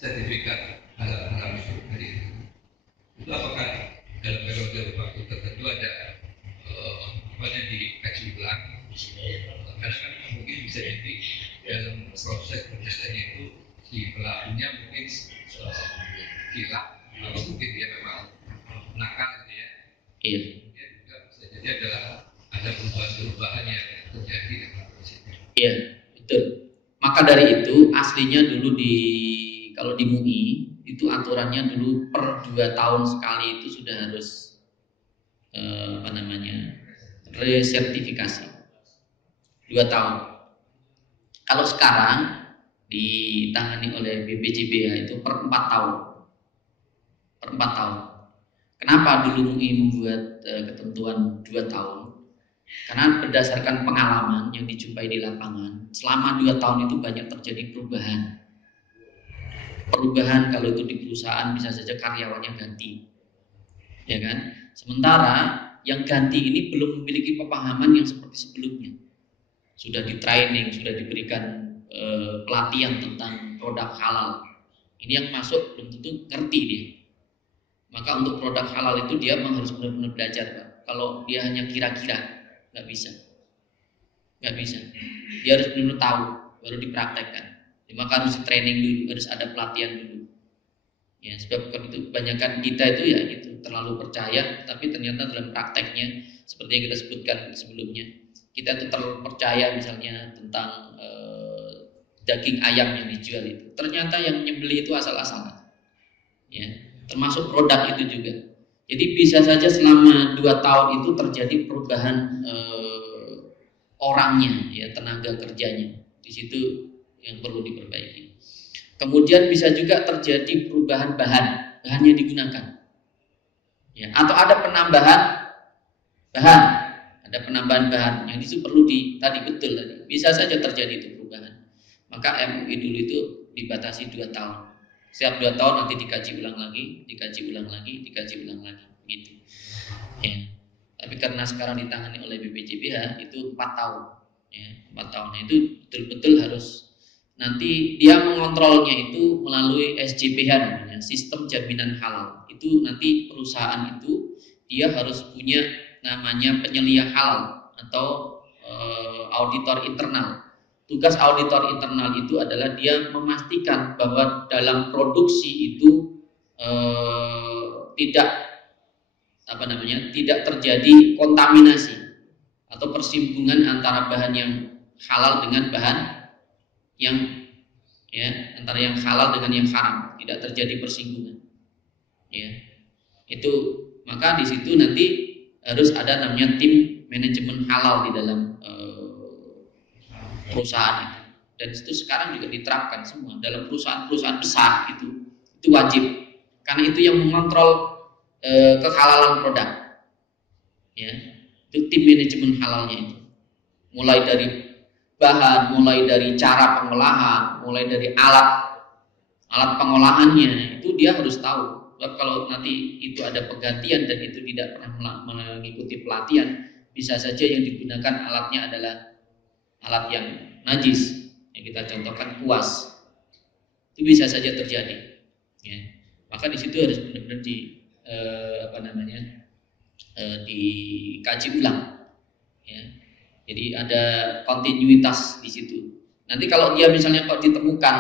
Sertifikat halal tadi itu apakah dalam periode waktu tertentu ada dikaji ulang? Karena kan mungkin bisa jadi dalam proses penjelasannya itu si pelakunya mungkin hilaf atau mungkin dia memang nakal gitu ya. Iya. Mungkin juga bisa jadi ada perubahan-perubahan yang terjadi dalam prosesnya. Iya, betul. Maka dari itu aslinya dulu kalau di MUI itu aturannya dulu per 2 tahun sekali itu sudah harus resertifikasi 2 tahun. Kalau sekarang ditangani oleh BPJBH itu per 4 tahun. Per 4 tahun. Kenapa dulu MUI membuat ketentuan 2 tahun? Karena berdasarkan pengalaman yang dijumpai di lapangan, selama 2 tahun itu banyak terjadi perubahan. Perubahan kalau itu di perusahaan bisa saja karyawannya ganti, ya kan? Sementara yang ganti ini belum memiliki pemahaman yang seperti sebelumnya. Sudah di training, sudah diberikan pelatihan tentang produk halal. Ini yang masuk belum tentu ngerti dia. Maka untuk produk halal itu dia memang harus benar-benar belajar, Pak. Kalau dia hanya kira-kira, nggak bisa. Dia harus benar-benar tahu, baru dipraktekkan. Maka harus training dulu, harus ada pelatihan dulu. Ya, sebab itu kebanyakan kita itu ya itu terlalu percaya, tapi ternyata dalam prakteknya seperti yang kita sebutkan sebelumnya, kita itu terlalu percaya misalnya tentang daging ayam yang dijual itu. Ternyata yang nyembelih itu asal-asalan. Ya, termasuk produk itu juga. Jadi bisa saja selama 2 tahun itu terjadi perubahan orangnya, ya, tenaga kerjanya. Di situ yang perlu diperbaiki. Kemudian bisa juga terjadi perubahan bahan yang digunakan, ya, atau ada penambahan bahan yang itu perlu tadi betul tadi. Bisa saja terjadi itu perubahan. Maka MUI dulu itu dibatasi 2 tahun. Setiap 2 tahun nanti dikaji ulang lagi, gitu. Ya. Tapi karena sekarang ditangani oleh BPJPH itu 4 tahun. Ya, 4 tahun. Nah, itu betul-betul harus nanti dia mengontrolnya itu melalui SJPH namanya, sistem jaminan halal. Itu nanti perusahaan itu dia harus punya namanya penyelia halal atau auditor internal. Tugas auditor internal itu adalah dia memastikan bahwa dalam produksi itu tidak terjadi kontaminasi atau persimpungan antara bahan yang halal dengan bahan yang antara yang halal dengan yang haram, tidak terjadi persinggungan. Ya. Itu maka di situ nanti harus ada namanya tim manajemen halal di dalam perusahaan itu. Dan itu sekarang juga diterapkan semua dalam perusahaan-perusahaan besar itu wajib, karena itu yang mengontrol kehalalan produk. Ya, itu tim manajemen halalnya itu. Mulai dari bahan, mulai dari cara pengolahan, mulai dari alat pengolahannya, itu dia harus tahu. Kalau nanti itu ada penggantian dan itu tidak pernah mengikuti pelatihan, bisa saja yang digunakan alatnya adalah alat yang najis. Yang kita contohkan kuas, itu bisa saja terjadi. Ya. Maka di situ harus benar-benar dikaji ulang. Ya. Jadi ada kontinuitas di situ. Nanti kalau dia misalnya kok ditemukan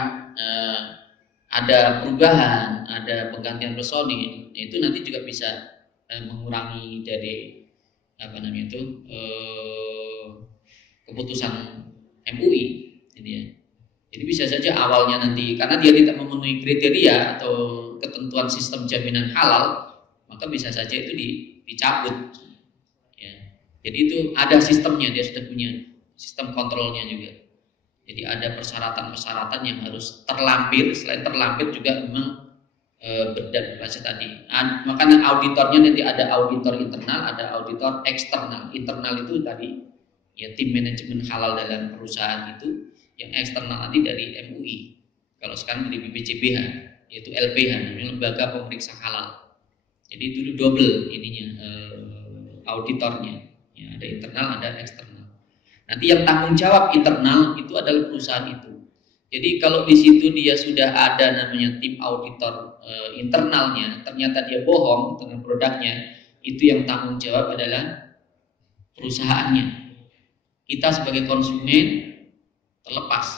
ada perubahan, ada penggantian personil, itu nanti juga bisa mengurangi dari keputusan MUI, gitu ya. Jadi bisa saja awalnya nanti karena dia tidak memenuhi kriteria atau ketentuan sistem jaminan halal, maka bisa saja itu dicabut. Ya. Jadi itu ada sistemnya, dia sudah punya sistem kontrolnya juga. Jadi ada persyaratan-persyaratan yang harus terlampir. Selain terlampir juga memang berdasar tadi. Makanya auditornya nanti ada auditor internal, ada auditor eksternal. Internal itu tadi ya tim manajemen halal dalam perusahaan itu, yang eksternal nanti dari MUI. Kalau sekarang dari BPJPH, yaitu LPH, namanya lembaga pemeriksa halal. Jadi itu double ininya auditornya. Ya, ada internal, ada eksternal. Nanti yang tanggung jawab internal itu adalah perusahaan itu. Jadi kalau di situ dia sudah ada namanya tim auditor internalnya, ternyata dia bohong dengan produknya, itu yang tanggung jawab adalah perusahaannya. Kita sebagai konsumen terlepas.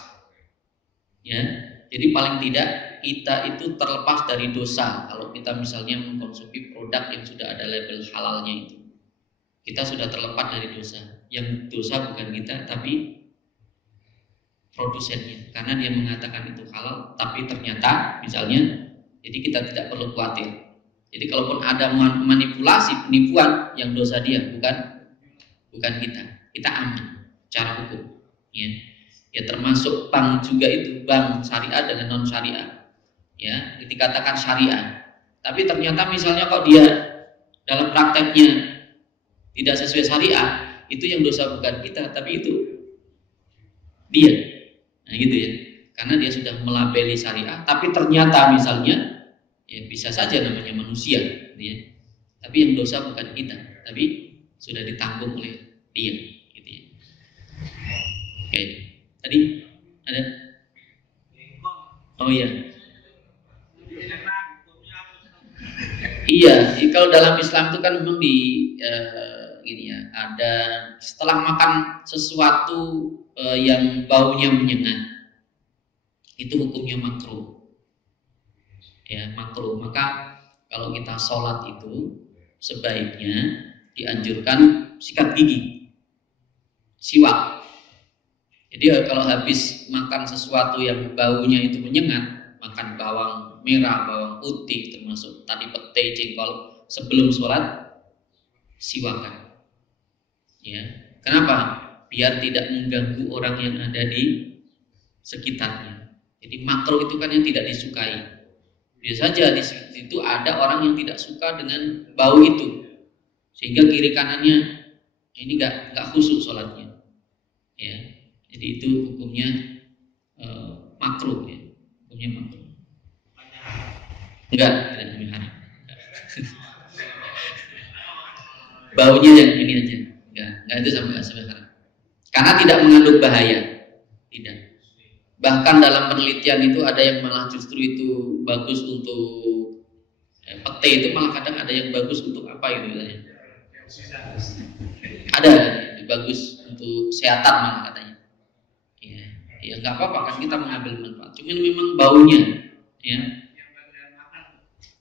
Ya. Jadi paling tidak kita itu terlepas dari dosa kalau kita misalnya mengkonsumsi produk yang sudah ada label halalnya itu. Kita sudah terlepas dari dosa. Yang dosa bukan kita tapi produsennya, karena dia mengatakan itu halal tapi ternyata misalnya, jadi kita tidak perlu khawatir. Jadi kalaupun ada manipulasi, penipuan, yang dosa dia bukan kita aman secara hukum. Ya termasuk bank juga itu, bank syariah dengan non syariah. Ya, dikatakan syariah, tapi ternyata misalnya kok dia dalam prakteknya tidak sesuai syariah, itu yang dosa bukan kita, tapi itu dia. Nah gitu ya, karena dia sudah melabeli syariah, tapi ternyata misalnya, ya bisa saja namanya manusia, gitu ya. Tapi yang dosa bukan kita, tapi sudah ditanggung oleh dia, gitu ya. Oke, tadi ada? Oh iya. Iya, kalau dalam Islam itu kan memang gini ya, ada setelah makan sesuatu yang baunya menyengat, itu hukumnya makruh. Ya, makruh. Maka kalau kita sholat itu sebaiknya dianjurkan sikat gigi, siwak. Jadi kalau habis makan sesuatu yang baunya itu menyengat, makan bawang merah, bawang putih, termasuk tadi petai, jengkol, sebelum sholat siwakan. Ya, kenapa? Biar tidak mengganggu orang yang ada di sekitarnya. Jadi makruh itu kan yang tidak disukai. Biasa saja di situ ada orang yang tidak suka dengan bau itu, sehingga kiri kanannya ini nggak khusyuk sholatnya. Ya, jadi itu hukumnya makruh ya, hukumnya makruh. Enggak, tidak demikian. Baunya yang ini aja, enggak itu sampai sekarang. Karena tidak mengandung bahaya, tidak. Bahkan dalam penelitian itu ada yang malah justru itu bagus untuk pete itu, malah kadang ada yang bagus untuk apa itu katanya. Ada bagus untuk kesehatan malah katanya. Ya nggak apa-apa kan kita mengambil manfaat. Cuman memang baunya, ya.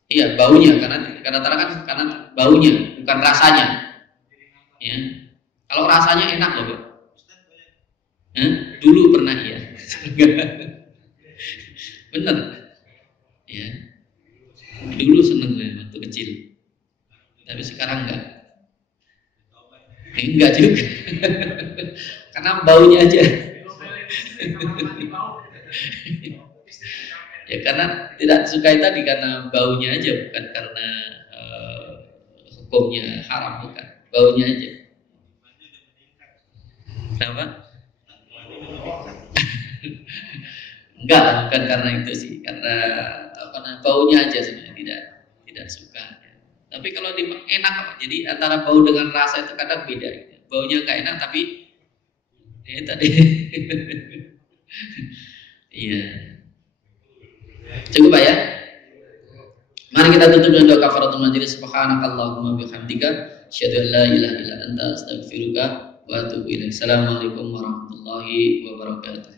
Iya baunya karena karena baunya bukan rasanya. Ya. Kalau rasanya enak loh, Pak. Dulu pernah ya. Bener. Ya. Dulu seneng ya waktu kecil. Tapi sekarang enggak. Enggak juga. Karena baunya aja. Ya karena tidak disukai tadi karena baunya aja, bukan karena hukumnya haram, bukan. Baunya aja. Kenapa? Enggak, bukan karena itu sih, karena baunya aja sebenarnya tidak suka. Tapi kalau enak, jadi antara bau dengan rasa itu kadang beda. Baunya enggak enak tapi tadi. Iya. Cukup Pak ya. Mari kita tutup dengan doa kafaratul majlis. Subhanakallahumma bihamdika asyhadu an la ilaha illa anta astaghfiruka wa atubu ilaik. Assalamualaikum warahmatullahi wabarakatuh.